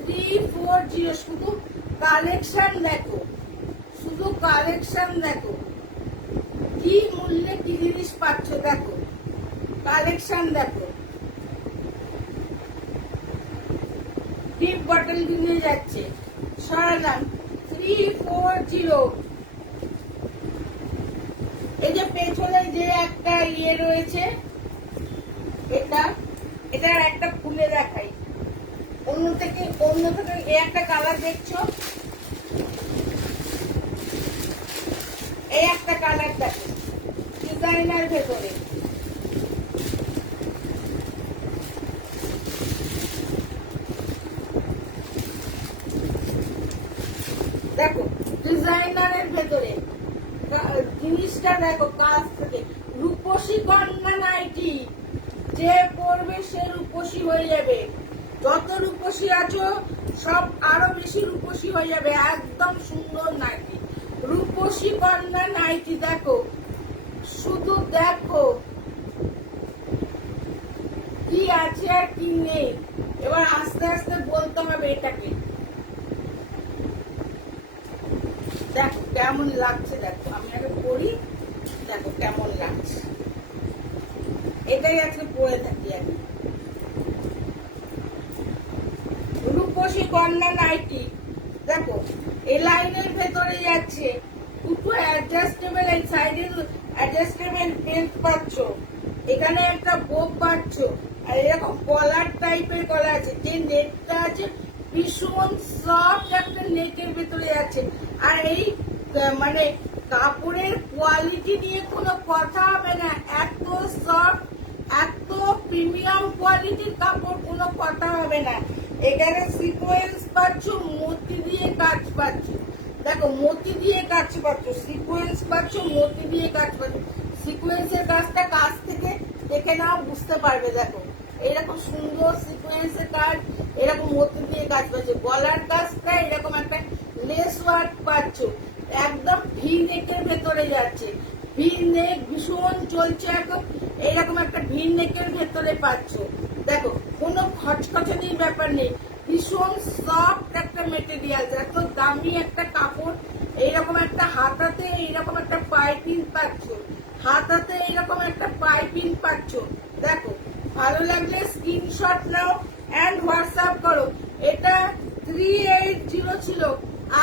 340, শুধু কালেকশন দেখো, শুধু কালেকশন দেখো, কি মূল্যে কি জিনিস পাচ্ছ। দেখো কালেকশন দেখো, ডিপ বটল দিয়ে যাচ্ছে, সরালাম 340। এই যে পেছনে যে একটা ইয়ে রয়েছে, এটার একটা খুলে দেখাই, অন্য থেকে এই একটা কালার দেখছো, এই একটা কালার দেখো ডিজাইনার ভেতরে। দেখো ডিজাইনারের ভেতরে জিনিসটা দেখো, কাছ থেকে রূপসী কন্যা নাইটি, যে পরবে সে রূপসী হয়ে যাবে। যত রূপসী আছো সব আরো বেশি রূপসী হয়ে যাবে, একদম সুন্দর নাইটি, রূপসী কন্যা নাইটি। দেখো শুধু দেখো কি আছে আর কি নেই, এবার আস্তে আস্তে বলতে হবে এটাকে। দেখো কেমন লাগছে, দেখো আমি আগে পড়ি, দেখো কেমন লাগছে, এটাই আজকে পরে থাকি আমি। রূপসী কন্যা নাইটি, দেখো এই লাইনের ভেতরে যাচ্ছে, দুটো অ্যাডজাস্টেবল, এই সাইডে অ্যাডজাস্টেবল বেল্ট পাচ্ছ, এখানে একটা বোপ পাচ্ছ, আর এরকম কলার টাইপের কলার আছে, যে নেটটা আছে ভীষণ সফট একটা নেটের ভেতরে আছে। আর এই মানে কাপড়ের কোয়ালিটি নিয়ে কোনো কথা হবে না, এত সফট, এত প্রিমিয়াম কোয়ালিটির কাপড়, কোনো কথা হবে না। এখানে সিকোয়েন্স পাচ্ছ, মতি দিয়ে কাজ পাচ্ছ, দেখো মতি দিয়ে কাজ পাচ্ছ, সিকোয়েন্স পাচ্ছ, মতি দিয়ে কাজ পাচ্ছ। সিকোয়েন্সের কাজটা কাছ থেকে দেখে নাও, বুঝতে পারবে। দেখো এরকম সুন্দর সিকোয়েন্সের কাজ, এরকম মতি দিয়ে কাজ পাচ্ছ, গলার কাজটা এরকম একটা লেস ওয়ার্ক পাচ্ছ, একদম ভি নেকের ভেতরে যাচ্ছে, ভি নেক ভীষণ চলছে এখন, এইরকম একটা ভি নেকের ভেতরে পাচ্ছ। দেখো কোনো খচখচানির ব্যাপার নেই, ভীষণ সফট একটা মেটেরিয়াল, এত দামি একটা কাপড়। এইরকম একটা হাতাতে এইরকম একটা পাইপিং পাচ্ছ, হাতাতে এইরকম একটা পাইপিং পাচ্ছ। দেখো ভালো লাগলে স্ক্রিনশট নাও এন্ড হোয়াটসঅ্যাপ করো। এটা 380 ছিল,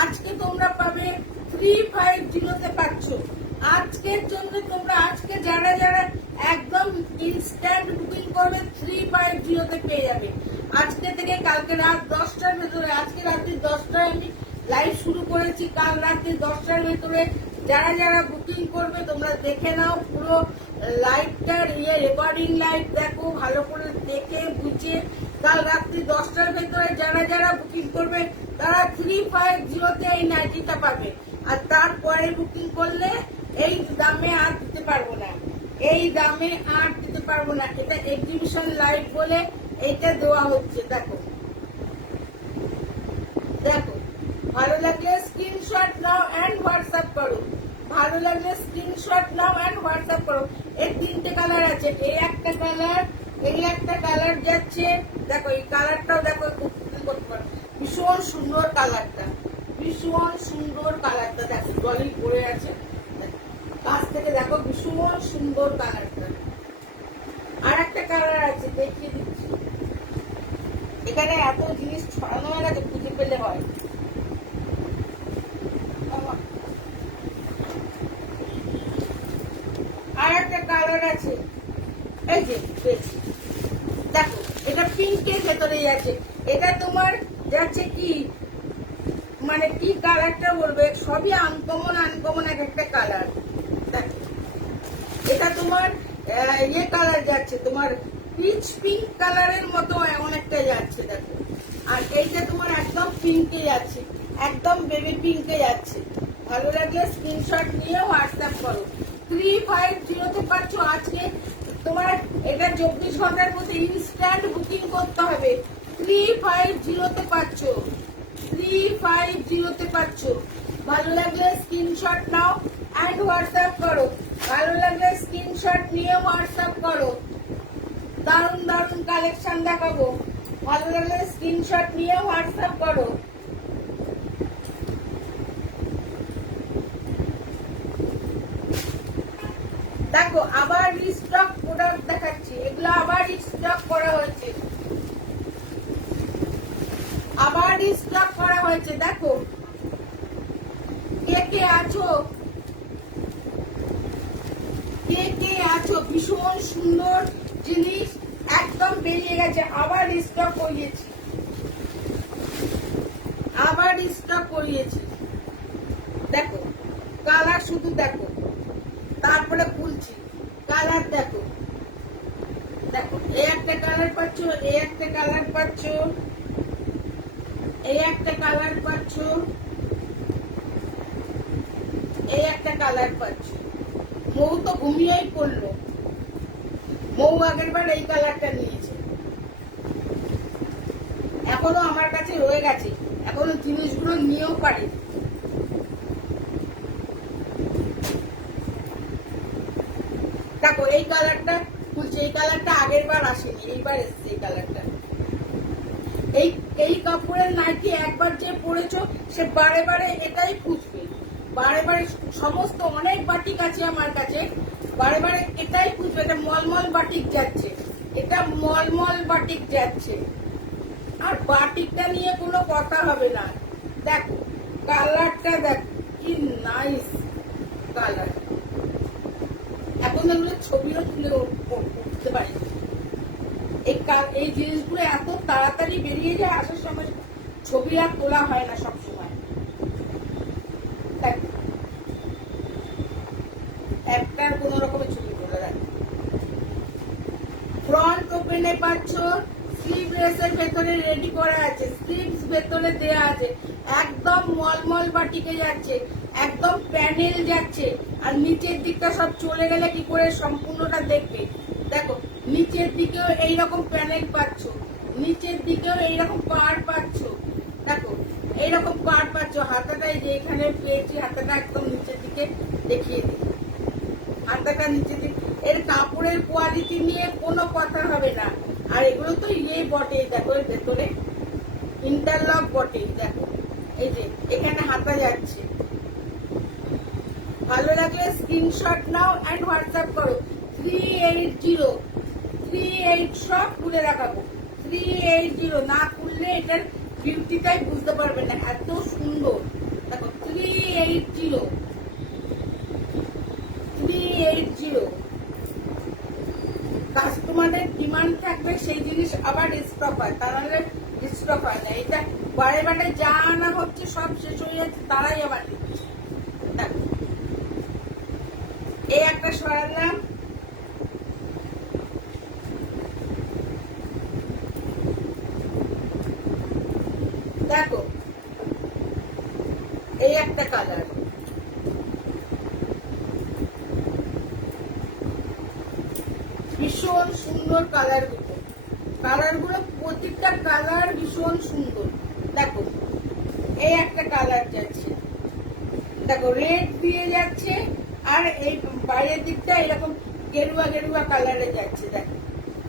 আজকে তোমরা পাবে 350 তে পাচ্ছ। আজকের জন্য তোমরা, আজকে যারা যারা একদম ইনস্ট্যান্ট বুকিং করবে 350 তে পেয়ে যাবে। আজকে থেকে কালকে রাত 10টার ভেতরে, আজকে রাত্রি 10টায় আমি লাইভ শুরু করেছি, কাল রাত্রি 10টার ভেতরে যারা যারা বুকিং করবে তোমরা দেখে নাও, পুরো লাইভটার রেকর্ডিং লাইভ দেখো, ভালো করে দেখে বুঝে কাল রাত্রি 10টার ভেতরে যারা যারা বুকিং করবে তারা 350 তে এই নাইটিটা পাবে। আর তারপরে বুকিং করলে এই দামে আর দিতে পারবো না, এই দামে আর দিতে পারবো না। এটা এক্সিবিশন লাইভ বলে এইটা দেওয়া হচ্ছে। দেখো দেখো, ভালো লাগলে স্ক্রিনশট নাও এন্ড হোয়াটসঅ্যাপ করো। ভালো লাগলে স্ক্রিনশট নাও এন্ড হোয়াটসঅ্যাপ করো। এর 3টে কালার আছে, এই একটা কালার, এই একটা কালার যাচ্ছে। দেখো এই কালারটাও দেখো, করতে পারো। ভীষণ সুন্দর কালারটা, ভীষণ সুন্দর কালারটা। দেখো গলি পড়ে আছে, কাছ থেকে দেখো ভীষণ সুন্দর কালারটা। আর একটা কালার আছে, দেখিয়ে দিচ্ছি। এখানে এত জিনিস ছড়ানো হয়ে গেছে, খুঁজে পেলে হয়। আর একটা কালার আছে, এই যে দেখো, এটা পিঙ্কের ভেতরেই আছে। এটা তোমার যাচ্ছে কি, মানে কি কালারটা বলবে, সবই আনকমন আনকমন এক একটা কালার। দেখো এটা তোমার ইয়ে কালার যাচ্ছে, তোমার পিচ পিঙ্ক কালারের মতো এমন একটা যাচ্ছে। দেখো, আর এইটা তোমার একদম পিঙ্কে যাচ্ছে, একদম বেবি পিঙ্কে যাচ্ছে। ভালো লাগলে স্ক্রিনশট নিয়ে হোয়াটসঅ্যাপ করো। 350 তে পাচ্ছ আজকে। তোমার এটা 24 ঘন্টার মধ্যে ইনস্ট্যান্ট বুকিং করতে হবে। 350 তে পাচ্ছ, 350 তে পাচ্ছ। ভালো লাগলে স্ক্রিনশট নাও এন্ড হোয়াটসঅ্যাপ করো। ভালো লাগলে স্ক্রিনশট নিয়ে হোয়াটসঅ্যাপ করো। দারুণ দারুণ কালেকশন দেখাবো। ভালো লাগলে স্ক্রিনশট নিয়ে হোয়াটসঅ্যাপ করো। দেখো আবার রিস্টক প্রোডাক্ট দেখাচ্ছি, এগুলো আবার রিস্টক করা হয়েছে, আবার রিস্টক করা হয়েছে। দেখো কে কে আছো, কে কে আছো, ভীষণ সুন্দর জিনিস একদম বেরিয়ে গেছে, আবার রিস্টক করিয়েছি, আবার রিস্টক করিয়েছি। দেখো কালার শুধু দেখো, তারপরে খুলছি কালার। দেখো দেখো, এই একটা কালার পাচ্ছ, এই একটা কালার পাচ্ছ, এই একটা কালার পাচ্ছ, এই একটা কালার পাচ্ছ। মৌ তো ঘুমিয়েই পড়লো, মৌ আগের বার এই কালারটা নিয়েছে, এখনো আমার কাছে রয়ে গেছে, এখনো জিনিসগুলো নিয়েও পারি। দেখো এই কালারটা খুলছে, এই কালারটা আগের বার আসেনি, এইবার এসছে এই কালারটা। এই এই কাপড়ের নাইটি একবার যে পরেছো সে বারে বারে এটাই খুঁজবে, বারে বারে সমস্ত অনেক বাটিক আছে আমার কাছে, বারে বারে এটাই খুঁজবে। এটা মলমল বাটিক যাচ্ছে, এটা মলমল বাটিক যাচ্ছে, আর বাটিকটা নিয়ে কোনো কথা হবে না। দেখো কালারটা, দেখো কি নাইস কালার। এখন এগুলো ছবিও তুলে উঠতে পারি। এই জিনিসগুলো এত তাড়াতাড়ি বেরিয়ে যায়, আসার সময় ছবি আর তোলা হয় না সব সময়। একটার কোন রকমের ছবি তোলা যায়। ফ্রন্ট ওপেনে পাচ্ছ, স্লিভলেসের ভেতরে রেডি করা আছে, স্লিভস ভেতরে দেয়া আছে, একদম মলমল বাটিকে যাচ্ছে, একদম প্যানেল যাচ্ছে। আর নিচের দিকটা সব চলে গেলে কি করে সম্পূর্ণটা দেখবে। দেখো নিচের দিকেও এইরকম প্যানেল পাচ্ছ, নিচের দিকেও এইরকম পাড় পাচ্ছ। দেখো এইরকম পাড় পাচ্ছ। হাতাটাই যে এখানে পেয়েছি, হাতাটা একদম নিচের দিকে দেখিয়ে দিই, হাতাটা নিচের দিকে। এর কাপড়ের কোয়ালিটি নিয়ে কোনো কথা হবে না। আর এগুলো তো ইয়ে বটে, দেখো এর ভেতরে ইন্টারলক বটে। দেখো এই যে এখানে হাতা যাচ্ছে। ভালো লাগলে স্ক্রিনশট নাও এন্ড হোয়াটসঅ্যাপ করো। 380, 38 সব খুলে রাখাবো। 380 না খুললে এটার বিউটিটাই বুঝতে পারবে না, এত সুন্দর। দেখো 380, 380। কাস্টমারের ডিমান্ড থাকবে, সেই জিনিস আবার স্টক হয়, তাহলে স্টক হয় না। এটা বারে বারে যা আনা হচ্ছে সব শেষ হয়ে যাচ্ছে, তারাই আবার দিচ্ছে। এই একটা সরালাম, দেখো এই একটা কালার, ভীষণ সুন্দর কালার দুটো। কালার গুলো প্রত্যেকটা কালার ভীষণ সুন্দর। দেখো এই একটা কালার যাচ্ছে, দেখো রেড দিয়ে যাচ্ছে, আর এই বাইরের দিকটা এরকম গেরুয়া গেরুয়া কালারে যাচ্ছে। দেখো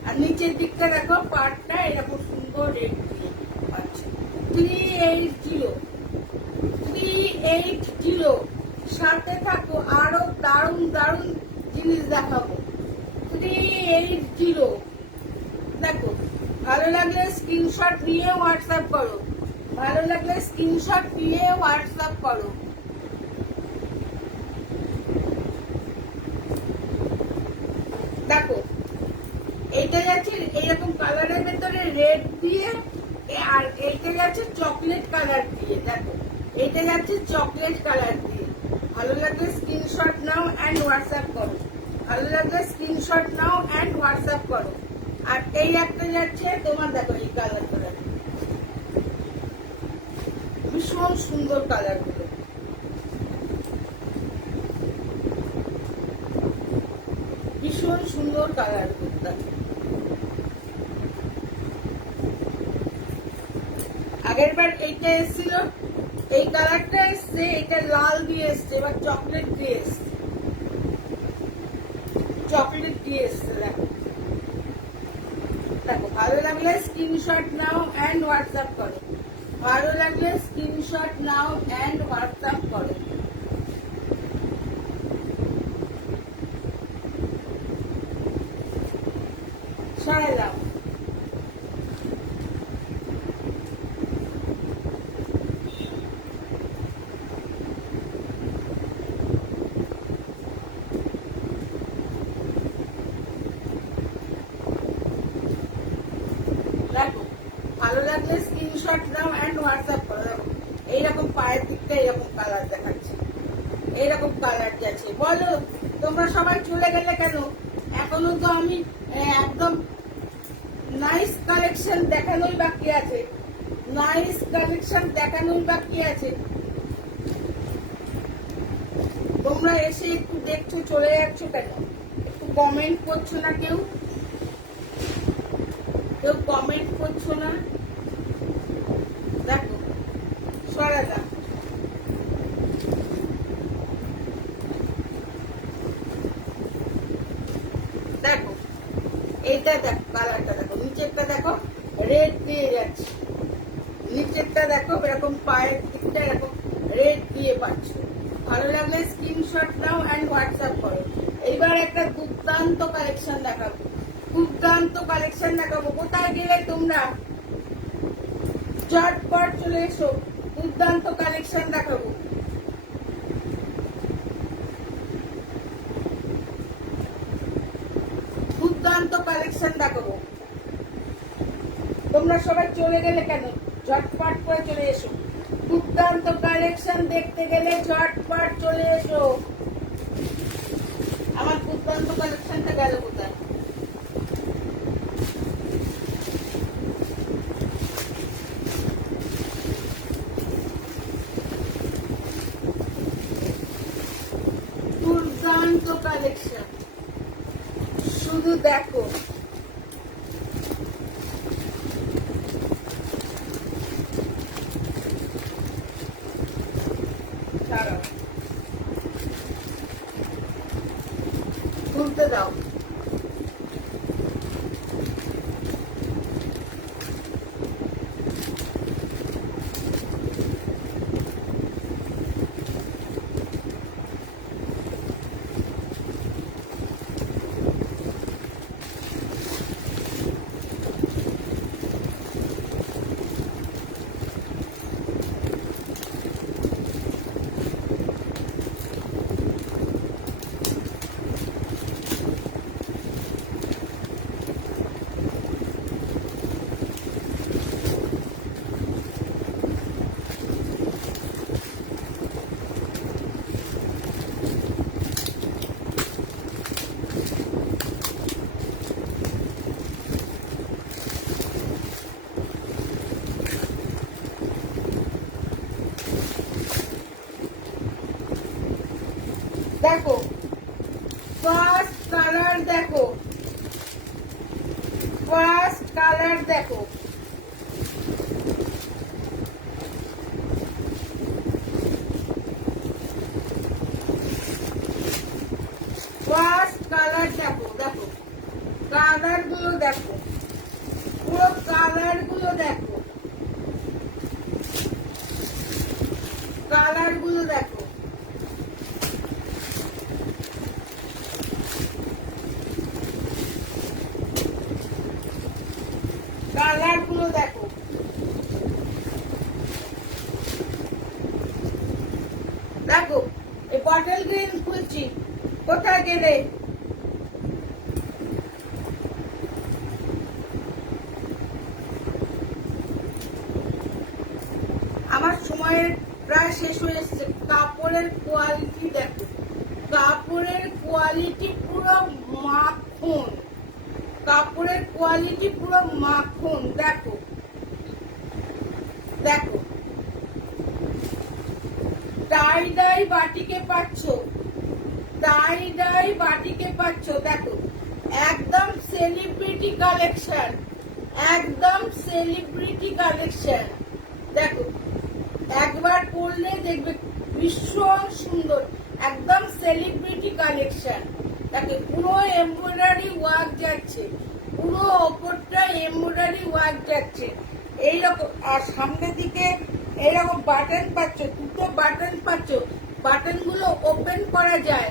আর নিচের দিকটা দেখো পাটটা এরকম সুন্দর রেড দিয়ে পাচ্ছে। 380 380 সাথে থাকো, আরো দারুণ দারুণ জিনিস দেখাবো। 380 দেখো, ভালো লাগলে স্ক্রিনশট নিয়ে হোয়াটসঅ্যাপ করো, ভালো লাগলে স্ক্রিনশট নিয়ে হোয়াটসঅ্যাপ করো। দেখো এইটা যাচ্ছে এইরকম কালারের ভেতরে রেড দিয়ে, আর এইটা যাচ্ছে চকলেট কালার দিয়ে। দেখো এইটা যাচ্ছে চকলেট কালার দিয়ে। ভালো লাগলে স্ক্রিনশট নাও অ্যান্ড হোয়াটসঅ্যাপ করো, ভালো লাগলে স্ক্রিনশট নাও অ্যান্ড হোয়াটসঅ্যাপ করো। আর এই একটা যাচ্ছে তোমার, দেখো এই কালার কালার ভীষণ সুন্দর কালার গুলো, ভীষণ সুন্দর কালার গুলো। আগের বার এইটা এসেছিল, এই কালারটা এসছে, এটা লাল দিয়ে এসছে, এবার চকলেট দিয়ে এসছে, চকলেট দিয়ে এসছে। দেখো দেখো ভালো লাগলে স্ক্রিনশট নাও অ্যান্ড হোয়াটসঅ্যাপ করো, ভালো লাগলে স্ক্রিনশট নাও অ্যান্ড হোয়াটসঅ্যাপ করো। সরাই দাও। দেখো ভালো লাগলে স্ক্রিনশট নাও অ্যান্ড হোয়াটসঅ্যাপ করো। দেখো এইরকম পায়ের দিকটা এরকম কালার দেখাচ্ছে, এইরকম কালার যাচ্ছে। বলো তোমরা সবাই চলে গেলে কেন? এখনো তো আমি একদম নাইস কালেকশন দেখানোই বাকি আছে, নাইস কালেকশন দেখানোই বাকি আছে। তোমরা এসে একটু দেখছো চলে যাচ্ছ কেন? একটু কমেন্ট করছো না, কেউ কেউ কমেন্ট করছো না। দেখো সরাদা দেখো এইটা দেখো, কালারটা দেখো, নিচেরটা দেখো রেড দিয়ে যাচ্ছে, নিচেরটা দেখো এরকম পায়ের দিকটা এরকম রেড দিয়ে পাচ্ছ। ভালো লাগলে স্ক্রিনশট নাও অ্যান্ড হোয়াটসঅ্যাপ করো। এইবার একটা দুর্দান্ত কালেকশন দেখাবো, দুর্দান্ত কালেকশন দেখাবো। কোথায় গেলে তোমরা? ঝটপট চলে এসো, দুর্দান্ত কালেকশন দেখাবো। দুর্দান্ত কালেকশন দেখাবো। তোমরা সবাই চলে গেলে কেন? ঝটপট করে চলে এসো, দুর্দান্ত কালেকশন দেখতে গেলে ঝটপট চলে এসো। আমার দুর্দান্ত কালেকশনটা গেল কোথায়? দুর্দান্ত কালেকশন, শুধু দেখো। খুলতে দাও। দেখো ফার্স্ট কালার, দেখো ফার্স্ট কালার দেখো, ফার্স্ট কালার দেখো, দেখো কালার গুলো দেখো, পুরো কালার গুলো দেখো, কালার গুলো দেখো, কালার গুলো দেখো। দেখো এই বটল গ্রিন খুলছি, কোথায় গেলে? আমার সময়ের প্রায় শেষ হয়ে এসেছে। কাপড়ের কোয়ালিটি দেখো, কাপড়ের কোয়ালিটি পুরো মাখন, কাপড়ের কোয়ালিটি পুরো মাখন। দেখো দেখো টাই ডাই বাটিকে পাচ্ছ, টাই ডাই বাটিকে পাচ্ছ। দেখো একদম সেলিব্রিটি কালেকশন, একদম সেলিব্রিটি কালেকশন। দেখো একবার পরলে দেখবে ভীষণ সুন্দর, একদম সেলিব্রিটি কালেকশন। দেখো পুরো এমব্রয়ডারি ওয়ার্ক যাচ্ছে, পুরো ওপরটা এমব্রয়ডারি ওয়ার্ক যাচ্ছে এইরকম। আর সামনের দিকে এইরকম বাটন পাচ্ছ, দুটো বাটন পাচ্ছ, বাটন গুলো ওপেন করা যায়।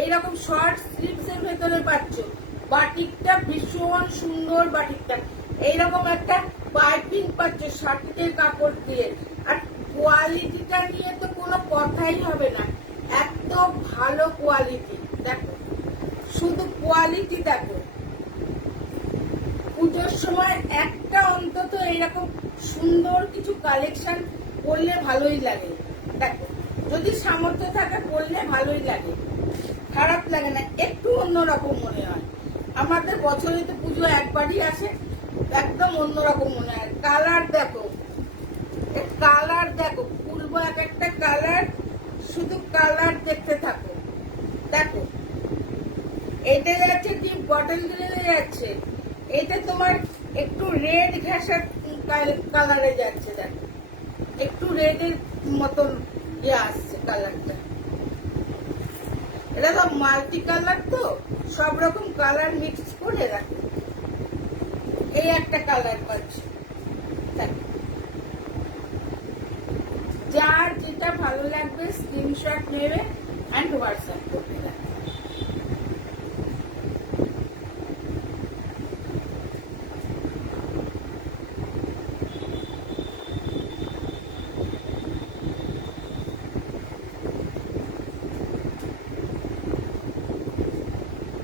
এইরকম শর্ট স্লিভস এর ভেতরে পাচ্ছ। বাটিকটা ভীষণ সুন্দর, বাটিকটা এইরকম একটা পাইপিং পাচ্ছ শার্টের কাপড় দিয়ে। আর কোয়ালিটিটা নিয়ে তো কোনো কথাই হবে না, এত ভালো কোয়ালিটি। দেখো শুধু কোয়ালিটি দেখো। পুজোর সময় একটা অন্তত এইরকম সুন্দর কিছু কালেকশন করলে ভালোই লাগে। দেখো যদি সামর্থ্য থাকে করলে ভালোই লাগে, খারাপ লাগে না, একটু অন্যরকম মনে হয়। আমাদের বছরে তো পুজো একবারই আসে, একদম অন্যরকম মনে হয়। কালার দেখো, কালার দেখো, পূর্ব এক একটা কালার, শুধু কালার দেখতে থাকো। দেখো এটা যাচ্ছে ডিপ বটল গ্রিনে যাচ্ছে, এটা তোমার একটু রেড ঘাসের কালারে যাচ্ছে। দেখো একটু রেডের মতন ইয়ে আসছে কালারটা। এটা তো মাল্টি কালার, তো সব রকম কালার মিক্স করে রাখো। এই একটা কালার পাচ্ছি। যার যেটা ভালো লাগবে স্ক্রিনশট নেবে এন্ড হোয়াটসঅ্যাপ করবে।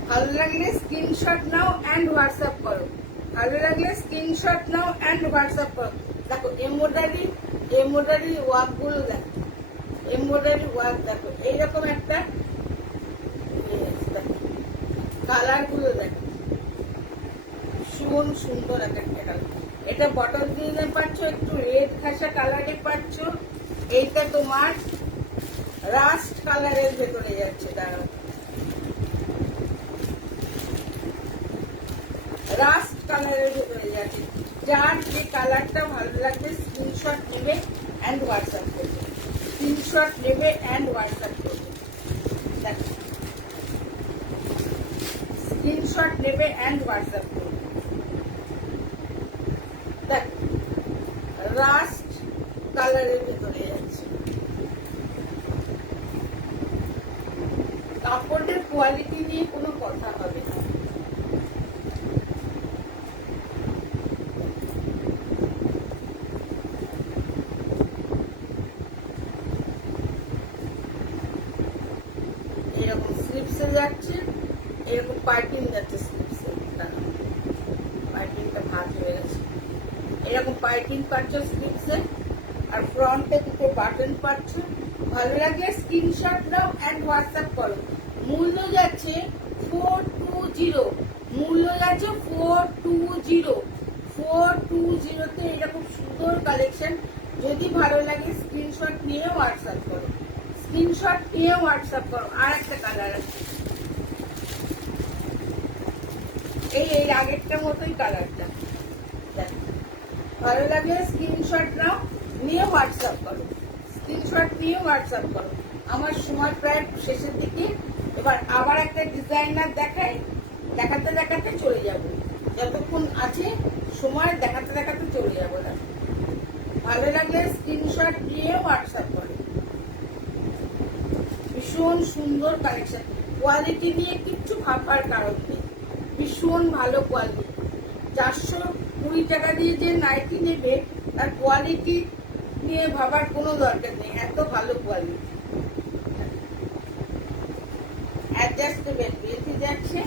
ভালো লাগলে স্ক্রিনশট নাও এন্ড হোয়াটসঅ্যাপ করো, ভালো লাগলে স্ক্রিনশট নাও এন্ড হোয়াটসঅ্যাপ করো। দেখো এমব্রয়ডারি, এমব্রয়ডারি ওয়ার্ক গুলো দেখো, এমব্রয়ডারি ওয়ার্ক দেখো। এইরকম একটা কালার গুলো দেখো, ভীষণ সুন্দর একটা কালার। এটা বটল গ্রিনে পাচ্ছ, একটু রেড ঘাসা কালারে পাচ্ছ। এইটা তোমার রাস্ট কালারের ভেতরে যাচ্ছে। দাঁড়াও, রাস্ট কালারের ভেতরে যাচ্ছে। যার যে কালারটা ভালো লাগবে স্ক্রিনশট নেবে এন্ড হোয়াটসঅ্যাপ করবে, স্ক্রিনশট নেবে এন্ড হোয়াটসঅ্যাপ করবে। দেখো স্ক্রিনশট নেবে এন্ড হোয়াটসঅ্যাপ করবে। দেখো রাস্ট কালারের ভেতরে যাচ্ছে। কাপড়ের কোয়ালিটি নিয়ে কোনো কথা হবে না। এরকম স্লিপসে যাচ্ছে, এরকম পাইপিং যাচ্ছে স্লিপসে, পাইপিংটা ভাঁজ হয়ে গেছে। এরকম পাইপিং পাচ্ছ স্লিপসে, আর ফ্রন্টে দুটো বাটন পাচ্ছ। ভালো লাগে স্ক্রিনশট নাও এন্ড হোয়াটসঅ্যাপ করো। মূল্য যাচ্ছে 420, মূল্য যাচ্ছে 420। 420 তে এরকম সুন্দর কালেকশন। যদি ভালো লাগে স্ক্রিনশট নিয়ে হোয়াটসঅ্যাপ করো, স্ক্রিনশট নিয়ে হোয়াটসঅ্যাপ করো। আর একটা কালার আছে, এই আগেরটার মতোই কালারটা। ভালো লাগলে স্ক্রিনশট নাও, নিয়ে হোয়াটসঅ্যাপ করো, স্ক্রিনশট নিয়ে হোয়াটসঅ্যাপ করো। আমার সময় প্রায় শেষের দিকে, এবার আবার একটা ডিজাইনার দেখাই, দেখাতে দেখাতে চলে যাব, যতক্ষণ আছে সময় দেখাতে দেখাতে চলে যাবো না। ভালো লাগলে স্ক্রিনশট দিয়ে হোয়াটসঅ্যাপ করে। ভীষণ সুন্দর কালেকশন, কোয়ালিটি নিয়ে কিচ্ছু ভাববার কারণ নেই, ভীষণ ভালো কোয়ালিটি। 420 টাকা দিয়ে যে নাইটি নেবে তার কোয়ালিটি নিয়ে ভাবার কোনো দরকার নেই, এত ভালো কোয়ালিটি। অ্যাডজাস্টেবল বেশি যাচ্ছে,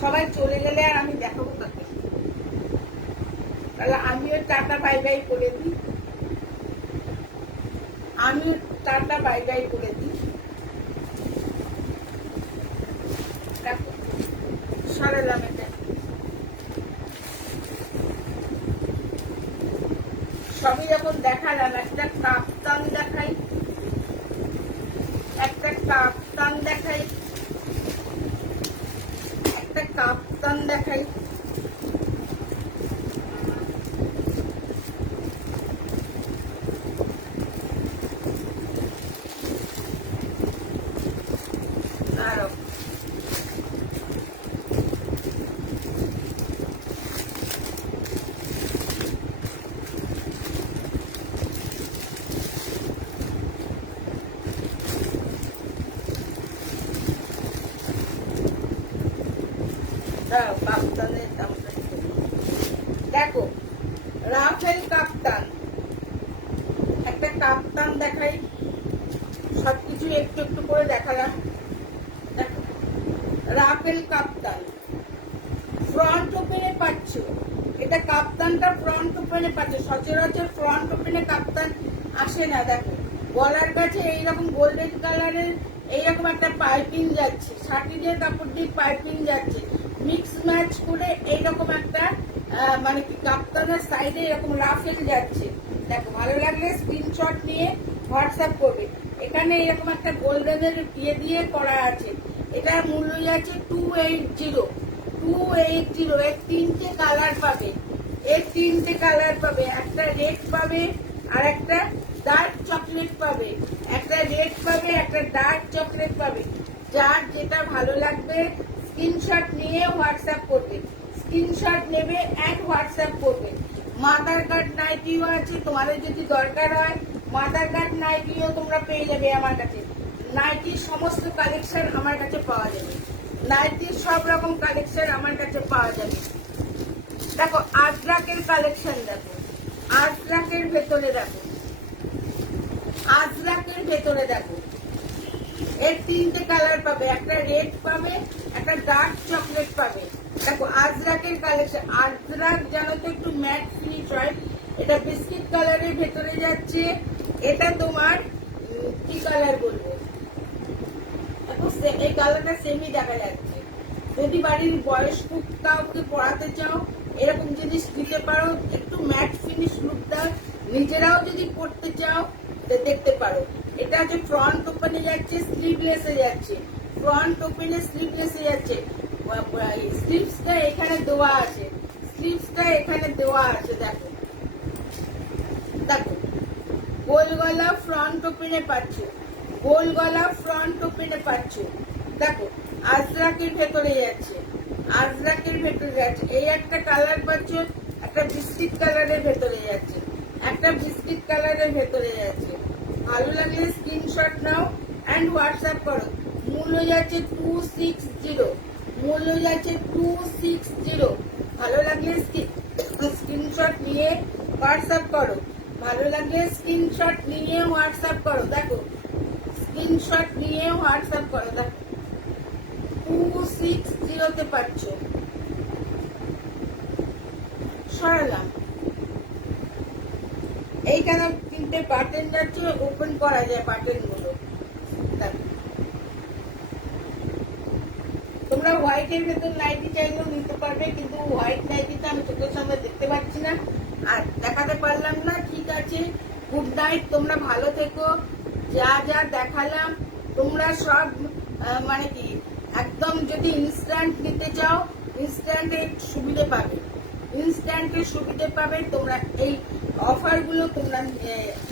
সবাই চলে গেলে আর আমি দেখাবো কাকে? তাহলে আমিও টাটা বাই বাই করে দিই, আমিও টাটা বাই বাই করে দিই। দেখো সরালাম এটা, সবই যখন দেখালাম একটা কাপ্তান দেখাই, একটা কাপ্তান দেখাই, একটা কাপ্তান দেখাই। দাঁড়াও, কাপ্তানের দামটা দেখো, রাফেল কাপ্তান, একটা কাপ্তান দেখাই, সবকিছু একটু একটু করে দেখালাম। দেখো রাফেল কাপ্তান, ফ্রন্ট ওপেনে পাচ্ছ, এটা কাপ্তানটা ফ্রন্ট ওপেনে পাচ্ছ, সচরাচর ফ্রন্ট ওপেনে কাপ্তান আসে না। দেখো গলার কাছে এইরকম গোল্ডেন কালারের এইরকম একটা পাইপিং যাচ্ছে, শাটিনের কাপড় দিয়ে পাইপিং যাচ্ছে, মিক্স ম্যাচ করে এইরকম একটা মানে কি কাপ্তানের সাইডে এরকম রাফেল যাচ্ছে। দেখো ভালো লাগলে স্ক্রিনশট নিয়ে হোয়াটসঅ্যাপ করবে। এখানে এরকম একটা গোল্ডেনের ইয়ে দিয়ে করা আছে, এটার মূল্য যাচ্ছে 280। 280 এর তিনটে কালার পাবে, এর তিনটে কালার পাবে, একটা রেড পাবে আর একটা ডার্ক চকলেট পাবে, একটা রেড পাবে একটা ডার্ক চকলেট পাবে। যার যেটা ভালো লাগবে স্ক্রিনশট নিয়ে হোয়াটসঅ্যাপ করবে, স্ক্রিনশট নেবে অ্যান্ড হোয়াটসঅ্যাপ করবে। মাদার কার্ড নাইটিও আছে, তোমাদের যদি দরকার হয় মাদার কার্ড নাইটিও তোমরা পেয়ে যাবে আমার কাছে। নাইটির সমস্ত কালেকশন আমার কাছে পাওয়া যাবে, নাইটির সব রকম কালেকশন আমার কাছে পাওয়া যাবে। দেখো আজরাকের কালেকশন, দেখো আজরাকের ভেতরে, দেখো আজরাকের ভেতরে দেখো, এর তিনটে কালার পাবে, একটা রেড পাবে একটা ডার্ক চকলেট পাবে। দেখো আজরাকের কালেকশন, আজরাক জানো তো একটু ম্যাট ফিনিশ হয়, এটা বিস্কিট কালারের ভেতরে যাচ্ছে। এটা তোমার কি কালার বলবো, এই কালারটা সেমই দেখা যাচ্ছে। যদি বাড়ির বয়স্ক কাউকে পড়াতে চাও এরকম জিনিস দিতে পারো, একটু ম্যাট ফিনিশ লুক দাও, নিজেরাও যদি পড়তে চাও দেখতে পারো। এটা যে ফ্রন্ট ওপেনে যাচ্ছে স্লিভলেসে যাচ্ছে, ফ্রন্ট ওপেনে স্লিভলেসে যাচ্ছে, স্লিভসটা এখানে দেওয়া আছে, স্লিভসটা এখানে দেওয়া আছে। দেখো দেখো গোল গলা ফ্রন্ট ওপেনে পাচ্ছ, গোল গলা ফ্রন্ট ওপেনে পাচ্ছ। দেখো আজরাকের ভেতরে যাচ্ছে, আজরাকের ভেতরে যাচ্ছে। এই একটা কালার পাচ্ছ, একটা বিস্কিট কালারের ভেতরে যাচ্ছে, একটা বিস্কিট কালারের ভেতরে যাচ্ছে। ভালো লাগলে স্ক্রিনশট নাও অ্যান্ড হোয়াটসঅ্যাপ করো। মূল্য যাচ্ছে 260, মূল্য যাচ্ছে 260। ভালো লাগলে স্ক্রিনশট নিয়ে হোয়াটসঅ্যাপ করো, ভালো লাগলে স্ক্রিনশট নিয়ে হোয়াটসঅ্যাপ করো। দেখো স্ক্রিনশট নিয়ে হোয়াটসঅ্যাপ করো, দেখো 260 পাচ্ছ। সরালাম, এইখানে তিনটে বাটন যাচ্ছে, ওপেন করা যায় বাটন গুলো। তোমরা হোয়াইটের ভেতর নাইটি চাইলেও নিতে পারবে, কিন্তু হোয়াইট নাইটিটা আমি চোখের সামনে দেখতে পাচ্ছি না আর দেখাতে পারলাম না। ঠিক আছে, গুড নাইট, তোমরা ভালো থেকো। যা যা দেখালাম তোমরা সব মানে কি একদম যদি ইনস্ট্যান্ট নিতে চাও ইনস্ট্যান্টের সুবিধে পাবে, ইনস্ট্যান্টের সুবিধে পাবে। তোমরা এই অফারগুলো তোমরা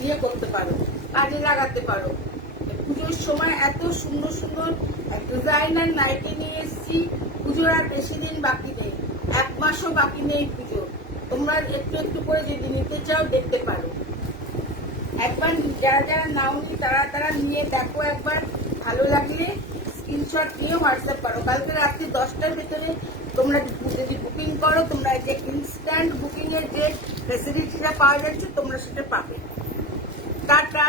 ইয়ে করতে পারো, কাজে লাগাতে পারো। পুজোর সময় এত সুন্দর সুন্দর ডিজাইনার নাইটি নিয়ে এসেছি। পুজোর আর বেশি দিন বাকি নেই, 1 মাসও বাকি নেই পুজো। তোমরা একটু একটু করে যদি নিতে চাও দেখতে পারো। একবার যারা যারা নাওনি তারা নিয়ে দেখো, একবার ভালো লাগলে স্ক্রিনশট নিয়ে হোয়াটসঅ্যাপ করো। কালকে রাত্রি 10টার ভিতরে তোমরা যদি বুকিং করো, তোমরা যে ইনস্ট্যান্ট বুকিং এর যে ফেসিলিটিটা পাওয়া যাচ্ছে তোমরা সেটা পাবে। টাটা।